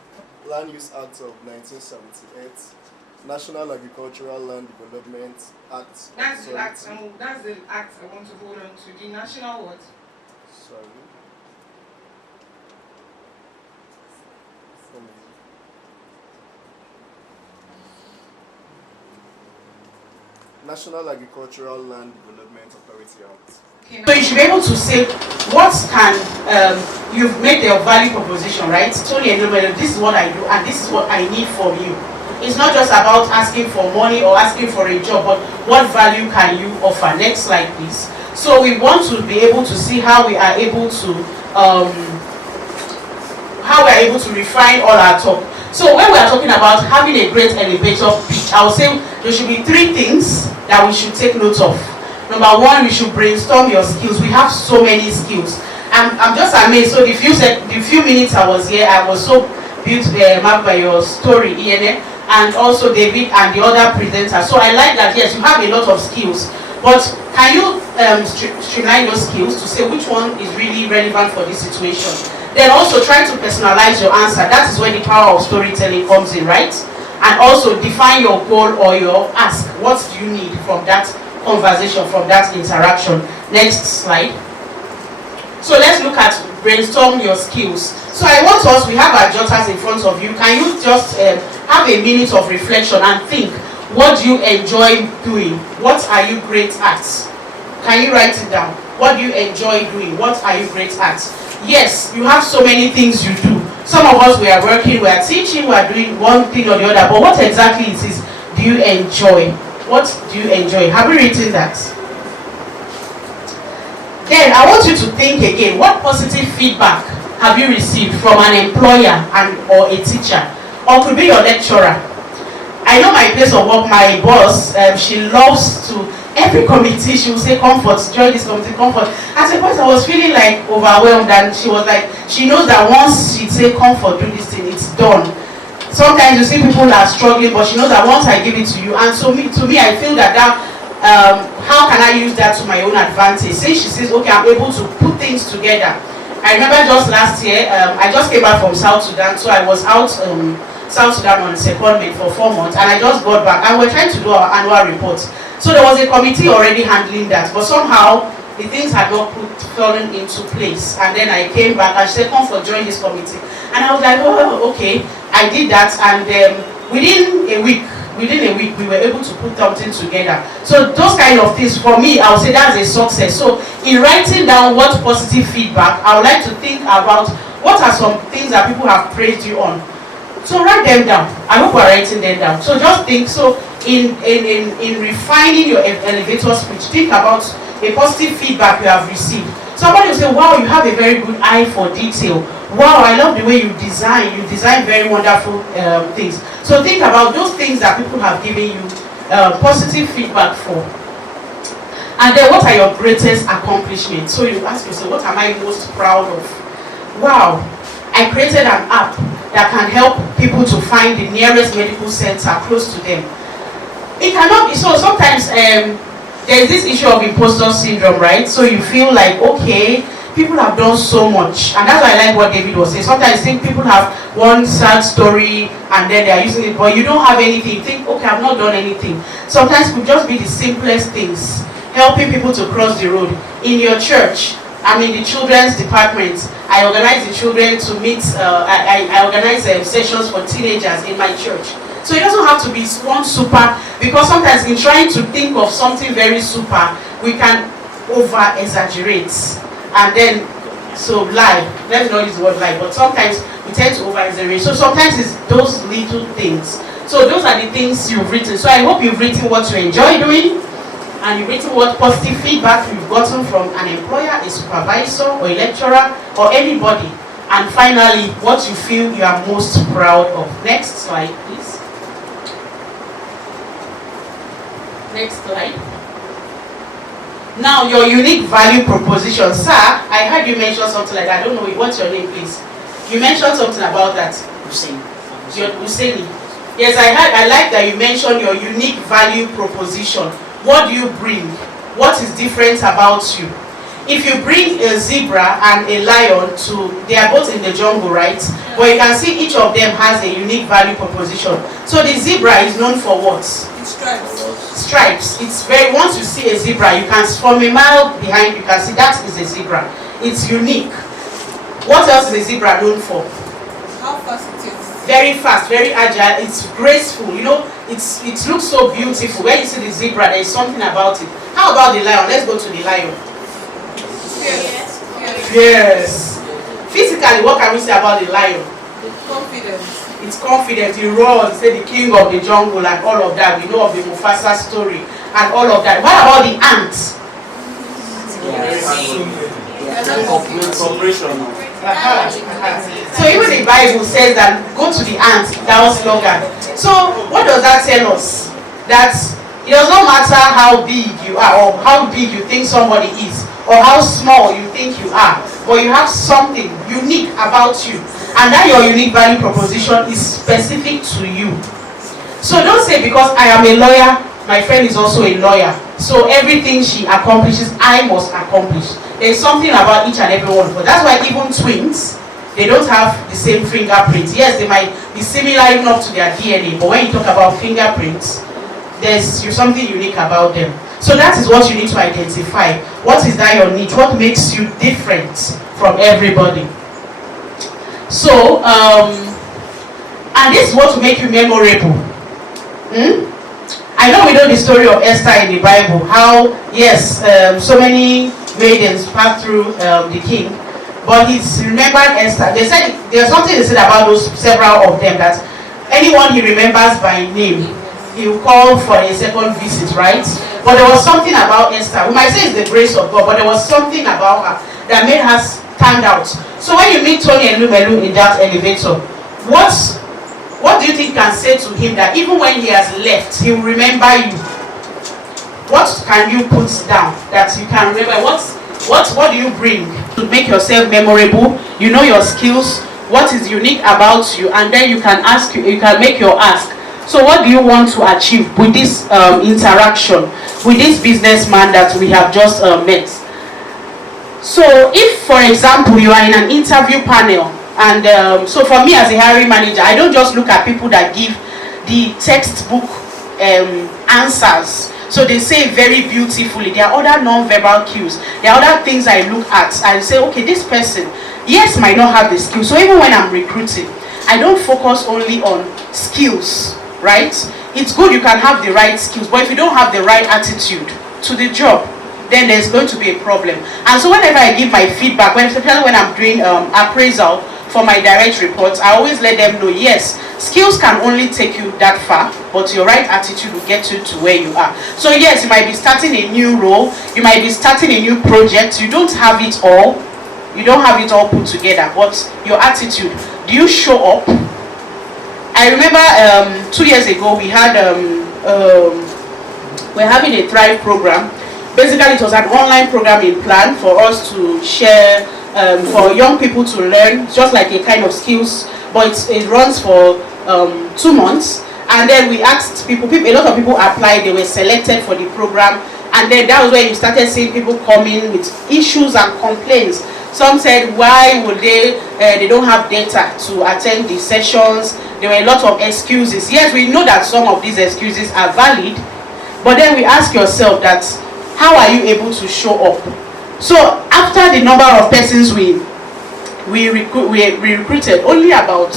Land Use Act of 1978, National Agricultural Land Development Act. That's the act. That's the act I want to hold on to. The national what? Sorry. National Agricultural Land Development Authority Act. So you should be able to say, what can, you've made the value proposition, right? Tony and this is what I do and this is what I need from you. It's not just about asking for money or asking for a job, but what value can you offer? Next slide, please. So we want to be able to see how we are able to, refine all our talk. So when we are talking about having a great elevator pitch, I would say there should be 3 things that we should take note of. Number 1, we should brainstorm your skills. We have so many skills. I'm just amazed. So the few minutes I was here, I was so built up by your story, Iene, and also David and the other presenters. So I like that, yes, you have a lot of skills. But can you streamline those skills to say which one is really relevant for this situation? Then also try to personalize your answer. That is where the power of storytelling comes in, right? And also define your goal or your ask. What do you need from that conversation, from that interaction? Next slide. So let's look at brainstorm your skills. So I want us, we have our jotters in front of you. Can you just have a minute of reflection and think, what do you enjoy doing? What are you great at? Can you write it down? What do you enjoy doing? What are you great at? Yes, you have so many things you do. Some of us, we are working, we are teaching, we are doing one thing or the other, but what exactly it is do you enjoy? What do you enjoy? Have you written that? Then I want you to think again, what positive feedback have you received from an employer or a teacher? Or could be your lecturer. I know my place of work, my boss, she loves to, every committee she will say comfort, join this committee, comfort. At a point I was feeling like overwhelmed, and she was like, she knows that once she say comfort, do this thing, it's done. Sometimes you see people are struggling, but she knows that once I give it to you, and so to me I feel that how can I use that to my own advantage? Since she says, okay, I'm able to put things together. I remember just last year, I just came back from South Sudan, so I was out South Sudan on secondment for 4 months, and I just got back, and we're trying to do our annual report. So there was a committee already handling that, but somehow the things had not fallen into place. And then I came back and she said, come for join this committee. And I was like, oh, okay. I did that, and within a week, we were able to put something together. So those kind of things, for me, I would say that's a success. So in writing down what positive feedback, I would like to think about what are some things that people have praised you on. So write them down. I hope we're writing them down. So just think, so in refining your elevator speech, think about a positive feedback you have received. Somebody will say, wow, you have a very good eye for detail. Wow, I love the way you design very wonderful things. So think about those things that people have given you positive feedback for. And then what are your greatest accomplishments? So you ask yourself, what am I most proud of? Wow, I created an app that can help people to find the nearest medical center close to them. It cannot be so. Sometimes there is this issue of imposter syndrome, right? So you feel like, okay, people have done so much, and that's why I like what David was saying. Sometimes I think people have one sad story and then they are using it, but you don't have anything. You think, okay, I've not done anything. Sometimes it could just be the simplest things, helping people to cross the road. In your church, I'm in the children's department. I organize the children to meet, I organize sessions for teenagers in my church. So it doesn't have to be one super, because sometimes in trying to think of something very super, we can over-exaggerate. And then, so lie, let's not use the word lie, but sometimes we tend to over-exaggerate. So sometimes it's those little things. So those are the things you've written. So I hope you've written what you enjoy doing, and you've written what positive feedback you've gotten from an employer, a supervisor, or a lecturer, or anybody. And finally, what you feel you are most proud of. Next slide, please. Next slide. Now, your unique value proposition. Sir, I heard you mention something like that. I don't know. What's your name, please? You mentioned something about that. Hussein. Hussein. Yes, I like that you mentioned your unique value proposition. What do you bring? What is different about you? If you bring a zebra and a lion they are both in the jungle, right? But you can see each of them has a unique value proposition. So the zebra is known for what? Stripes. Stripes. It's very, once you see a zebra, you can, from a mile behind, you can see that is a zebra. It's unique. What else is a zebra known for? How fast it is. Very fast, very agile. It's graceful. You know, it looks so beautiful. When you see the zebra, there is something about it. How about the lion? Let's go to the lion. Yes. Yes. Physically, what can we say about the lion? Confidence. It's confident. He roars. Say the king of the jungle and all of that. We know of the Mufasa story and all of that. What about the ant? Cooperation. So even the Bible says that go to the ant, thou sluggard. So what does that tell us? That it does not matter how big you are or how big you think somebody is or how small you think you are, but you have something unique about you, and that your unique value proposition is specific to you. So don't say because I am a lawyer, my friend is also a lawyer, so everything she accomplishes, I must accomplish. There's something about each and every one. But that's why even twins, they don't have the same fingerprints. Yes, they might be similar even up to their DNA, but when you talk about fingerprints, there's something unique about them. So that is what you need to identify. What is that your need? What makes you different from everybody? So, and this is what will make you memorable. I know we know the story of Esther in the Bible, how, yes, so many maidens passed through the king, but he's remembered Esther. They said, there's something they said about those several of them, that anyone he remembers by name, he will call for a second visit, right? But there was something about Esther. We might say it's the grace of God, but there was something about her that made her stand out. So when you meet Tony Elumelu in that elevator, what do you think you can say to him that even when he has left, he will remember you? What can you put down that you can remember? What do you bring to make yourself memorable? You know your skills, what is unique about you, and then you can make your ask. So what do you want to achieve with this interaction? with this businessman that we have just met. So if, for example, you are in an interview panel, and so for me as a hiring manager, I don't just look at people that give the textbook answers. So they say very beautifully. There are other non-verbal cues. There are other things I look at. I say, okay, this person, yes, might not have the skills. So even when I'm recruiting, I don't focus only on skills, right? It's good you can have the right skills, but if you don't have the right attitude to the job, then there's going to be a problem. And so whenever I give my feedback, especially when I'm doing appraisal for my direct reports, I always let them know, yes, skills can only take you that far, but your right attitude will get you to where you are. So yes, you might be starting a new role, you might be starting a new project, you don't have it all, put together, but your attitude, do you show up? I remember 2 years ago we had we're having a Thrive program. Basically, it was an online programming plan for us to share, for young people to learn, just like a kind of skills, but it runs for 2 months. And then we asked people, a lot of people applied, they were selected for the program, and then that was where you started seeing people coming with issues and complaints. Some said, why would they don't have data to attend the sessions? There were a lot of excuses. Yes, we know that some of these excuses are valid, but then we ask yourself that, how are you able to show up? So after the number of persons we recruited, only about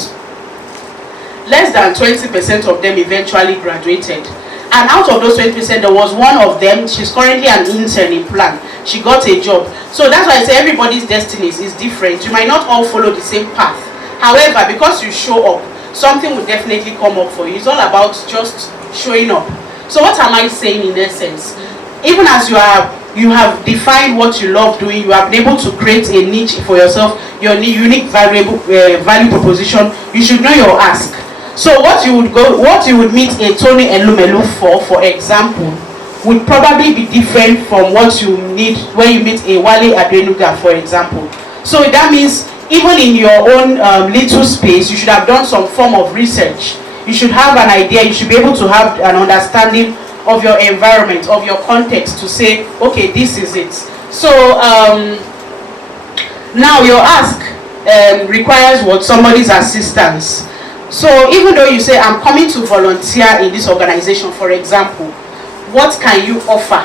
less than 20% of them eventually graduated. And out of those 20%, there was one of them, she's currently an intern in Plan. She got a job. So that's why I say everybody's destiny is different. You might not all follow the same path. However, because you show up, something will definitely come up for you. It's all about just showing up. So what am I saying in essence? Even as you have defined what you love doing, you have been able to create a niche for yourself, your unique value proposition, you should know your ask. So what you would meet a Tony Elumelu for example, would probably be different from what you need when you meet a Wale Adenuga, for example. So that means even in your own little space, you should have done some form of research. You should have an idea, you should be able to have an understanding of your environment, of your context, to say, okay, this is it. So now your ask requires what? Somebody's assistance. So even though you say, I'm coming to volunteer in this organization, for example, what can you offer?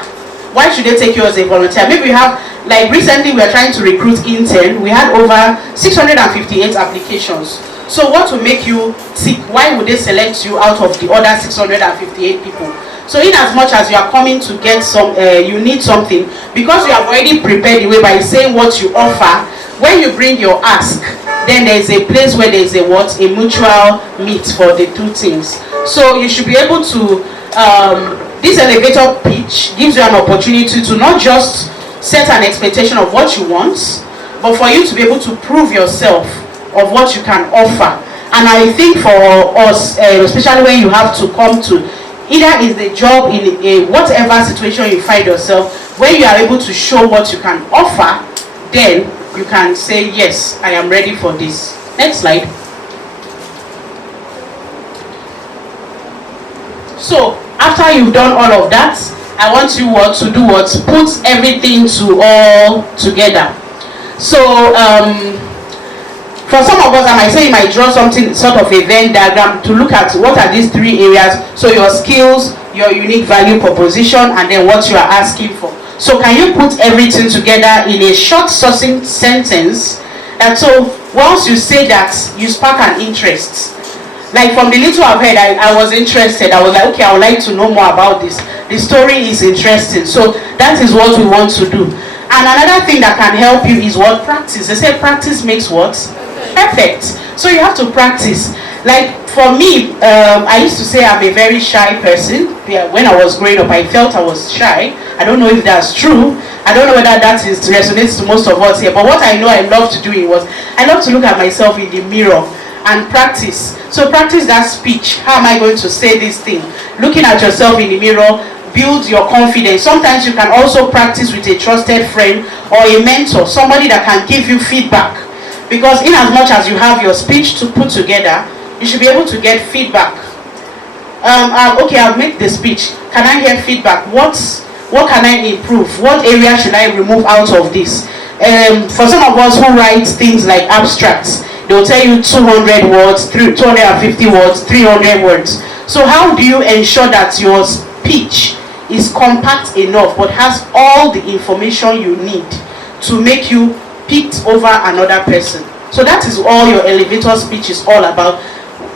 Why should they take you as a volunteer? Maybe we have, like recently we are trying to recruit intern. We had over 658 applications. So what will make you think, why would they select you out of the other 658 people? So in as much as you are coming to get some, you need something, because you have already prepared the way by saying what you offer, when you bring your ask, then there is a place where there is a what? A mutual meet for the two things. So you should be able to, this elevator pitch gives you an opportunity to not just set an expectation of what you want, but for you to be able to prove yourself of what you can offer. And I think for us, especially when you have to come to, either is the job in a whatever situation you find yourself, when you are able to show what you can offer, then you can say, yes, I am ready for this. Next slide. So after you've done all of that, I want you to do what? Put everything all together. So for some of us, I might say you might draw something, sort of a Venn diagram to look at what are these 3 areas. So your skills, your unique value proposition, and then what you are asking for. So can you put everything together in a short, succinct sentence? And so once you say that, you spark an interest. Like from the little I've heard, I was interested. I was like, okay, I would like to know more about this. The story is interesting. So that is what we want to do. And another thing that can help you is what? Practice. They say practice makes what? Perfect. So you have to practice. Like for me, I used to say I'm a very shy person. When I was growing up, I felt I was shy. I don't know if that's true. I don't know whether that resonates to most of us here. But what I know I love to do was, I love to look at myself in the mirror and practice. So practice that speech. How am I going to say this thing? Looking at yourself in the mirror builds your confidence. Sometimes you can also practice with a trusted friend or a mentor, somebody that can give you feedback. Because in as much as you have your speech to put together, you should be able to get feedback. Okay, I'll make the speech. Can I hear feedback? what can I improve? What area should I remove out of this? For some of us who write things like abstracts, they'll tell you 200 words, 250 words, 300 words. So how do you ensure that your speech is compact enough but has all the information you need to make you picked over another person? So that is all your elevator speech is all about.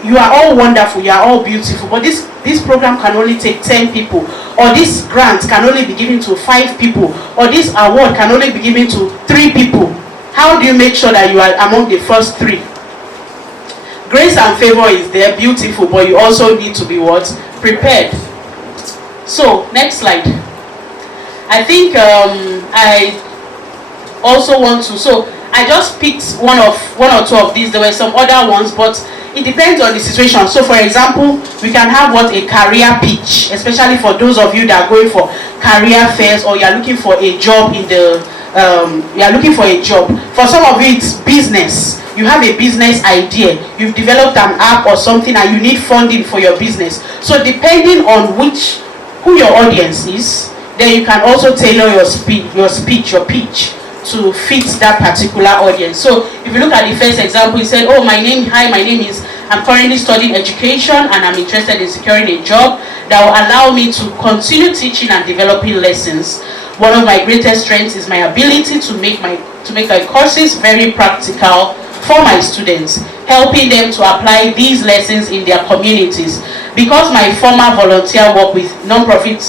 You are all wonderful, you are all beautiful, but this program can only take 10 people, or this grant can only be given to 5 people, or this award can only be given to 3 people. How do you make sure that you are among the first 3? Grace and favor is there, beautiful, but you also need to be what? Prepared. So, next slide. I think I also want to, so I just picked one or two of these. There were some other ones, but it depends on the situation. So for example, we can have what a career pitch, especially for those of you that are going for career fairs, or you're looking for a job in the, For some of you, it's business. You have a business idea, you've developed an app or something, and you need funding for your business. So depending on who your audience is, then you can also tailor your pitch to fit that particular audience. So if you look at the first example, he said, oh, I'm currently studying education and I'm interested in securing a job that will allow me to continue teaching and developing lessons. One of my greatest strengths is my ability to make my courses very practical for my students, helping them to apply these lessons in their communities. Because my former volunteer work with non-profit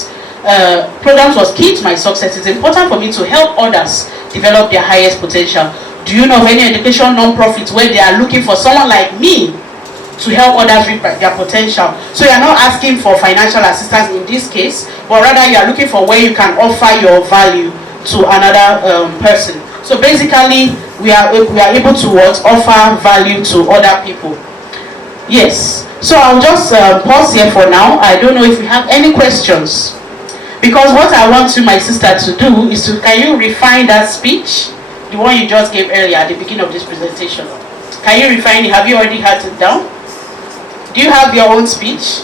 programs was key to my success, it's important for me to help others develop their highest potential. Do you know of any education non-profit where they are looking for someone like me to help others reach their potential? So you are not asking for financial assistance in this case, but rather you are looking for where you can offer your value to another person. So basically, we are able to offer value to other people. Yes. So I'll just pause here for now. I don't know if we have any questions. Because what I want my sister to do is can you refine that speech? The one you just gave earlier at the beginning of this presentation. Can you refine it? Have you already had it down? Do you have your own speech?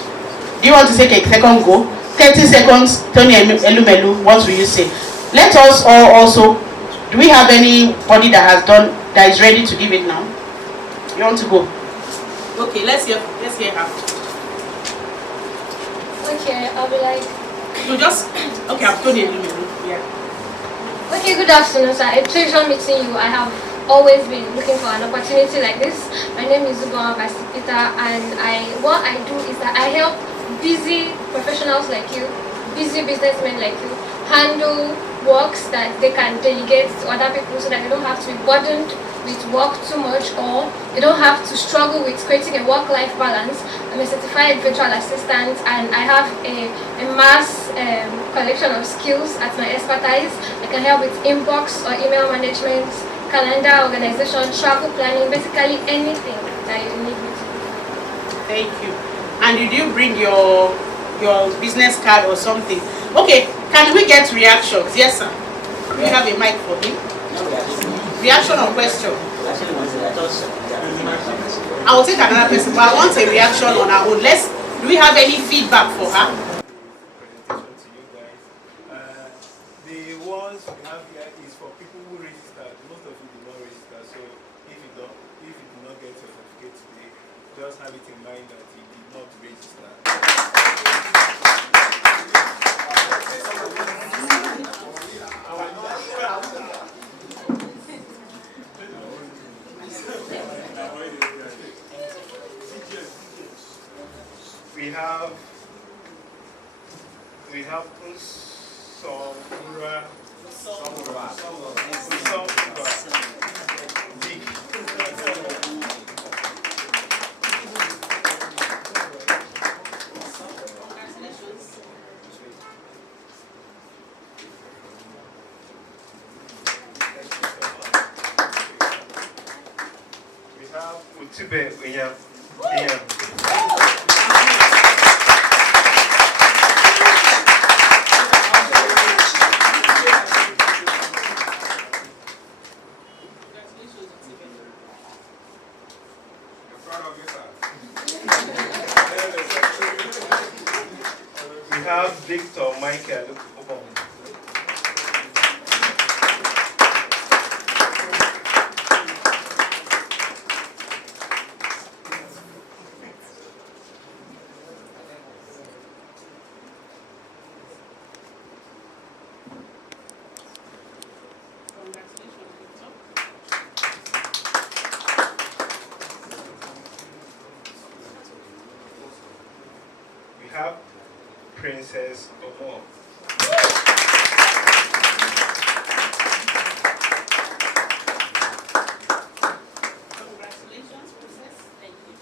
Do you want to take a second go? 30 seconds, Tony Elumelu, what will you say? Let us all also, do we have anybody that is ready to give it now? You want to go? Okay, let's hear her. Okay, I'll be like, okay, I'm Tony Elumelu. Yeah. Okay, good afternoon, sir. A pleasure meeting you. I have always been looking for an opportunity like this. My name is Zubon Basipita, and what I do is that I help busy professionals like you, busy businessmen like you, handle works that they can delegate to other people so that they don't have to be burdened with work too much, or you don't have to struggle with creating a work-life balance. I'm a certified virtual assistant, and I have a mass collection of skills at my expertise. I can help with inbox or email management, calendar organization, travel planning, basically anything that you need me to do. Thank you. And did you bring your business card or something? Okay, can we get reactions? Yes, sir. Do you have a mic for him? Reaction or question? I will take another person, but I want a reaction on our own. Do we have any feedback for her? The ones we have here is for people who registered. Most of you did not register, so if you do not get your certificate today, just have it in mind that you did not register. We have Samura. We have Utube. We have. We have Victor Michael. Princess Omo. Congratulations, Princess. Thank you.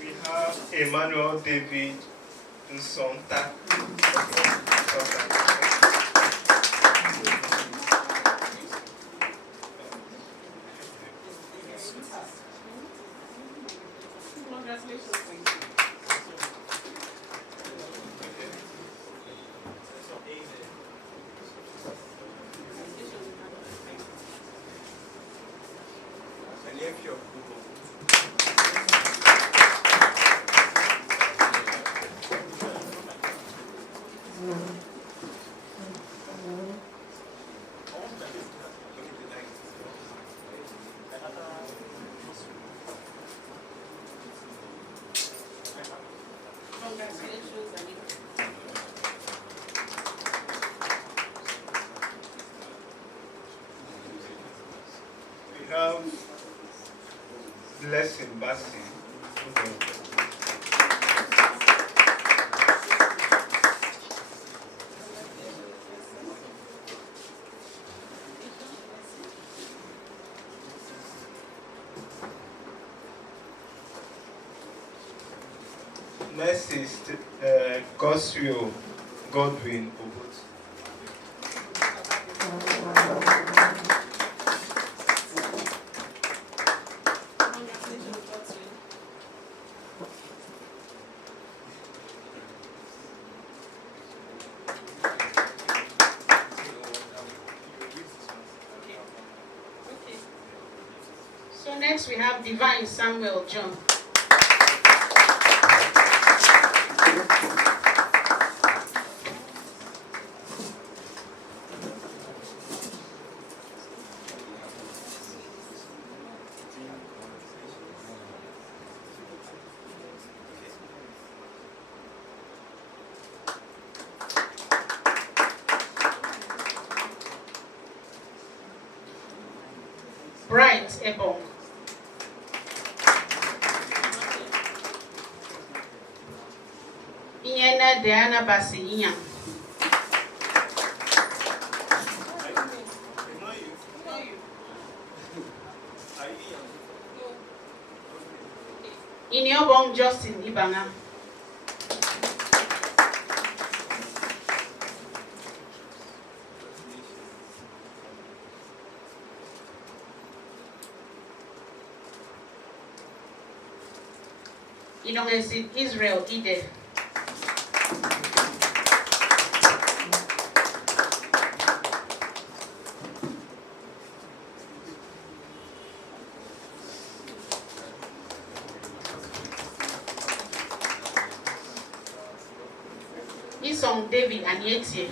We have Emmanuel David Nsonta. Congratulations. Thank you. Congratulations, Anita. We have Blessing Bassi. Next is Goswio Godwin Obot. Congratulations, Godswin. Okay. So next we have Divine Samuel John. Bright Ebong. Inyena Diana Basi Inyang. Iniobong Justin Ibanga. Inongesit Israel Ide. Isong David Anyetie.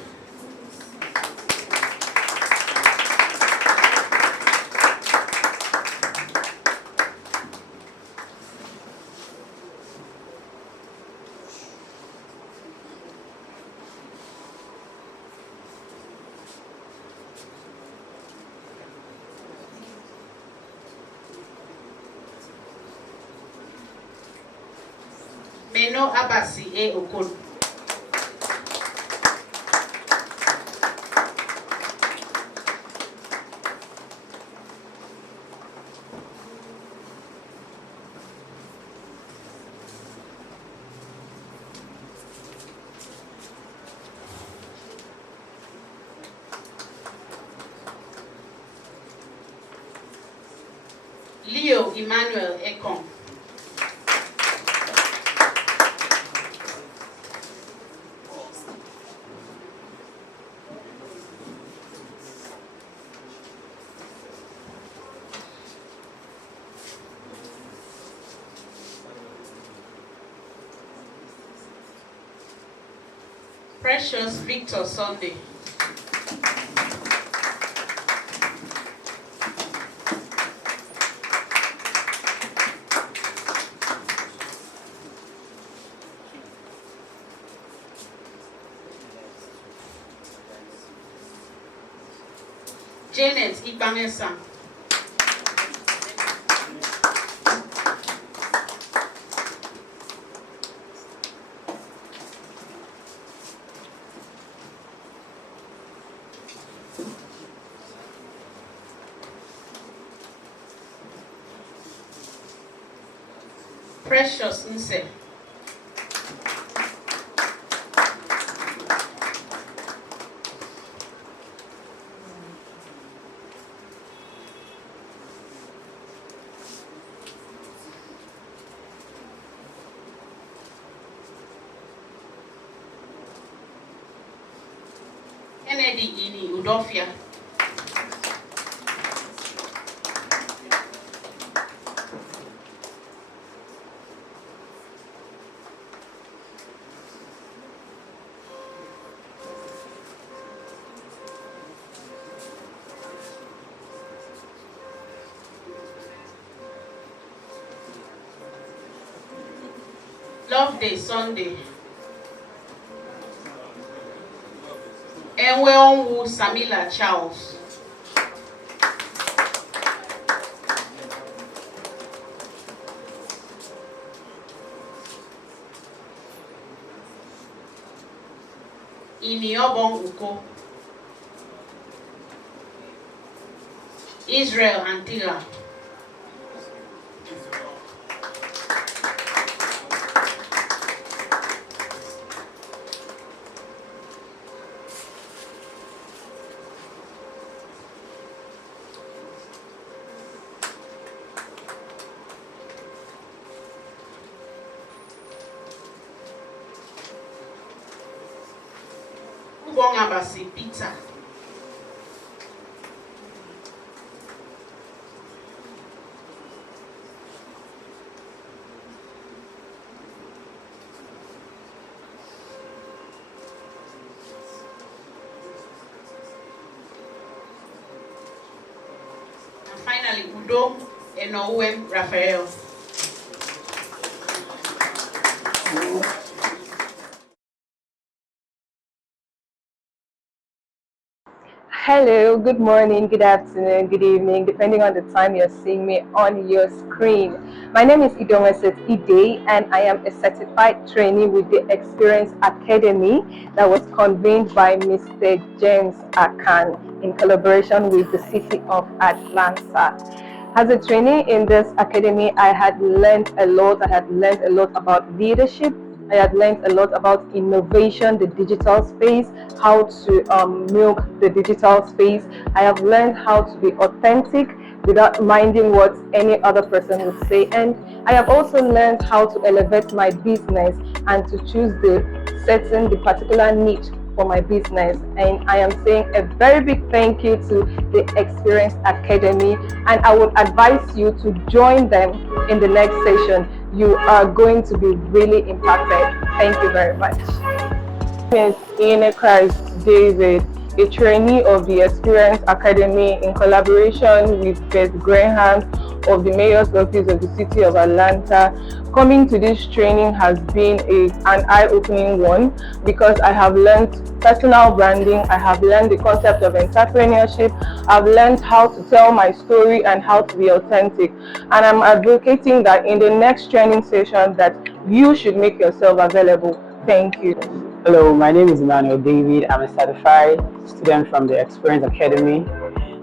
Meno Abasi E Okon. Leo Emmanuel Ekong. Precious Victor Sunday. Janet Ibangesa. Precious Nse. Kennedy Ini Udofia. Love Day Sunday. Enweonwu Samila Charles. Iniobong Uko. Israel Antila. Ubongabasi Peter. And finally, Udo Enowem Raphael. Hello, good morning, good afternoon, good evening, depending on the time you're seeing me on your screen. My name is Idomeset Ide, and I am a certified trainee with the Experience Academy that was convened by Mr. James Akan in collaboration with the City of Atlanta. As a trainee in this academy, I had learned a lot. I had learned a lot about leadership. I had learned a lot about innovation, the digital space, how to milk the digital space. I have learned how to be authentic without minding what any other person would say. And I have also learned how to elevate my business and to choose the particular niche for my business. And I am saying a very big thank you to the Experience Academy, and I would advise you to join them in the next session. You are going to be really impacted. Thank you very much. Miss Ine Christ David, a trainee of the Experience Academy in collaboration with Beth Graham of the Mayor's Office of the City of Atlanta. Coming to this training has been an eye-opening one because I have learned personal branding, I have learned the concept of entrepreneurship, I've learned how to tell my story and how to be authentic. And I'm advocating that in the next training session that you should make yourself available. Thank you. Hello, my name is Emmanuel David. I'm a certified student from the Experience Academy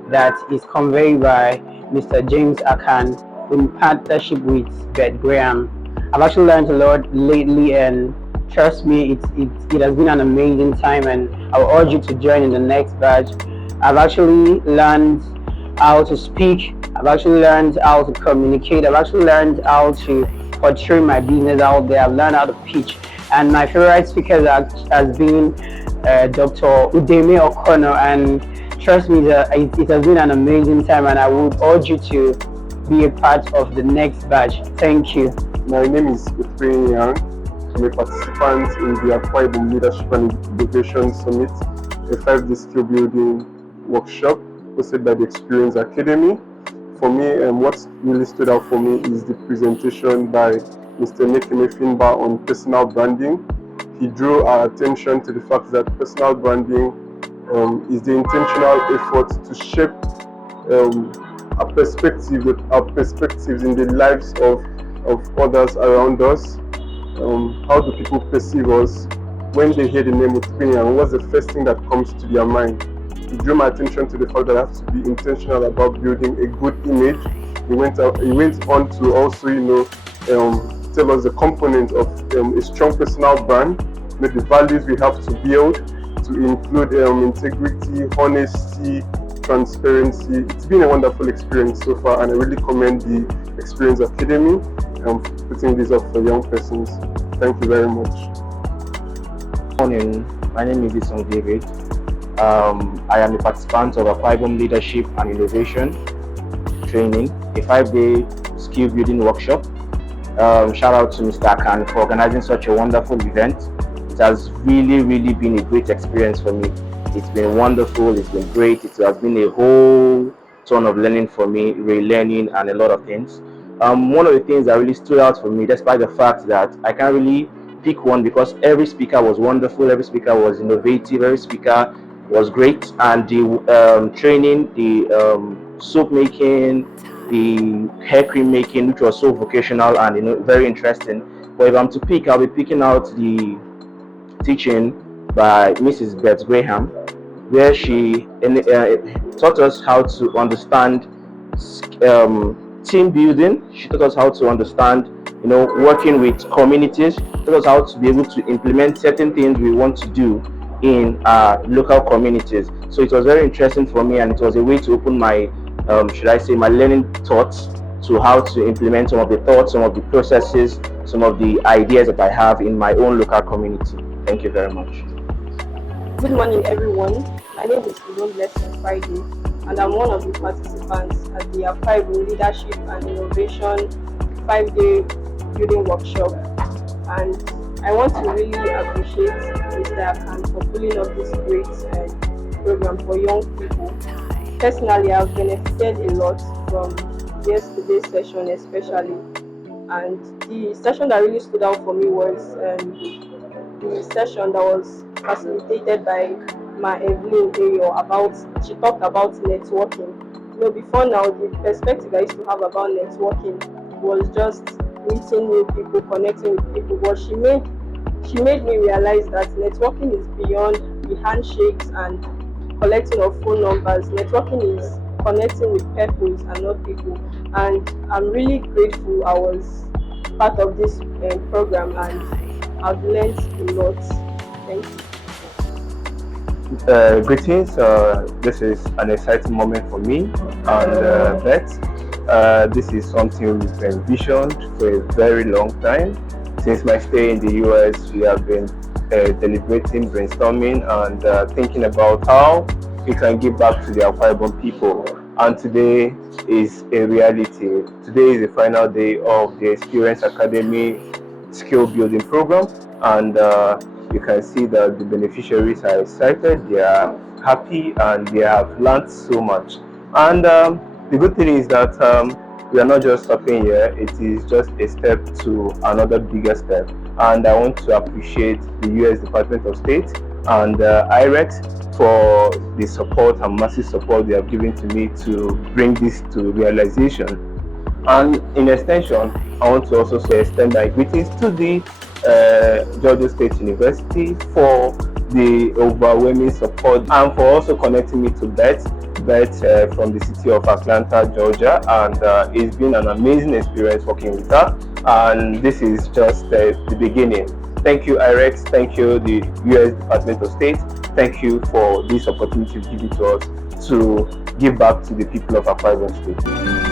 that is conveyed by Mr. James Akan in partnership with Beth Graham. I've actually learned a lot lately, and trust me, it has been an amazing time, and I will urge you to join in the next batch. I've actually learned how to speak, I've actually learned how to communicate, I've actually learned how to portray my business out there, I've learned how to pitch. And my favorite speaker has been Dr. Udeme O'Connor, and trust me, it has been an amazing time, and I would urge you to be a part of the next batch. Thank you. My name is Efrain Yang. I'm a participant in the Akwa Ibom Leadership and Innovation Summit, a 5-day skill building workshop hosted by the Experience Academy. For me, what really stood out for me is the presentation by Mr. Nekeme Finba on personal branding. He drew our attention to the fact that personal branding is the intentional effort to shape our perspectives in the lives of others around us. How do people perceive us when they hear the name Utpinian? What's the first thing that comes to their mind? He drew my attention to the fact that I have to be intentional about building a good image. He went on to also, tell us the components of a strong personal brand, the values we have to build, to include integrity, honesty, transparency. It's been a wonderful experience so far, and I really commend the Experience Academy putting this up for young persons. Thank you very much. Good morning, my name is Isong David. I am a participant of Akwa Ibom Leadership and Innovation Training, a 5-day skill building workshop. Shout out to Mr. Akan for organizing such a wonderful event. It has really been a great experience for me. It's been wonderful, it's been great, it has been a whole ton of learning for me, relearning and a lot of things. One of the things that really stood out for me, despite the fact that I can't really pick one because every speaker was wonderful, every speaker was innovative, every speaker was great, and the training, the soap making, the hair cream making, which was so vocational and very interesting. But if I'm to pick, I'll be picking out the teaching by Mrs. Beth Graham, where she taught us how to understand team building. She taught us how to understand, working with communities. Taught us how to be able to implement certain things we want to do in our local communities. So it was very interesting for me, and it was a way to open my, my learning thoughts to how to implement some of the thoughts, some of the processes, some of the ideas that I have in my own local community. Thank you very much. Good morning, everyone. My name is Udon Blessing Friday, and I'm one of the participants at the Akwa Ibom Leadership and Innovation 5-day building workshop. And I want to really appreciate Mr. Akan for pulling up this great program for young people. Personally, I've benefited a lot from yesterday's session, especially. And the session that really stood out for me was the session that was facilitated by Ma Evelyn Ayo. She talked about networking. Before now, the perspective I used to have about networking was just meeting new people, connecting with people. But she made me realize that networking is beyond the handshakes and collecting of phone numbers. Networking is connecting with purpose and not people. And I'm really grateful I was part of this program, and I've learned a lot. Thank you. Greetings. This is an exciting moment for me and Beth. This is something we've envisioned for a very long time. Since my stay in the US, we have been deliberating, brainstorming, and thinking about how we can give back to the Akwa Ibom people. And today is a reality. Today is the final day of the Experience Academy skill building program, and you can see that the beneficiaries are excited, they are happy, and they have learned so much. And the good thing is that we are not just stopping here, it is just a step to another bigger step. And I want to appreciate the US Department of State and IREX for the support and massive support they have given to me to bring this to realization. And in extension, I want to also extend my greetings to the Georgia State University for the overwhelming support and for also connecting me to Beth from the city of Atlanta, Georgia, and it's been an amazing experience working with her, and this is just the beginning. Thank you, IREX. Thank you, the US Department of State. Thank you for this opportunity given to us to give back to the people of Akwa Ibom State.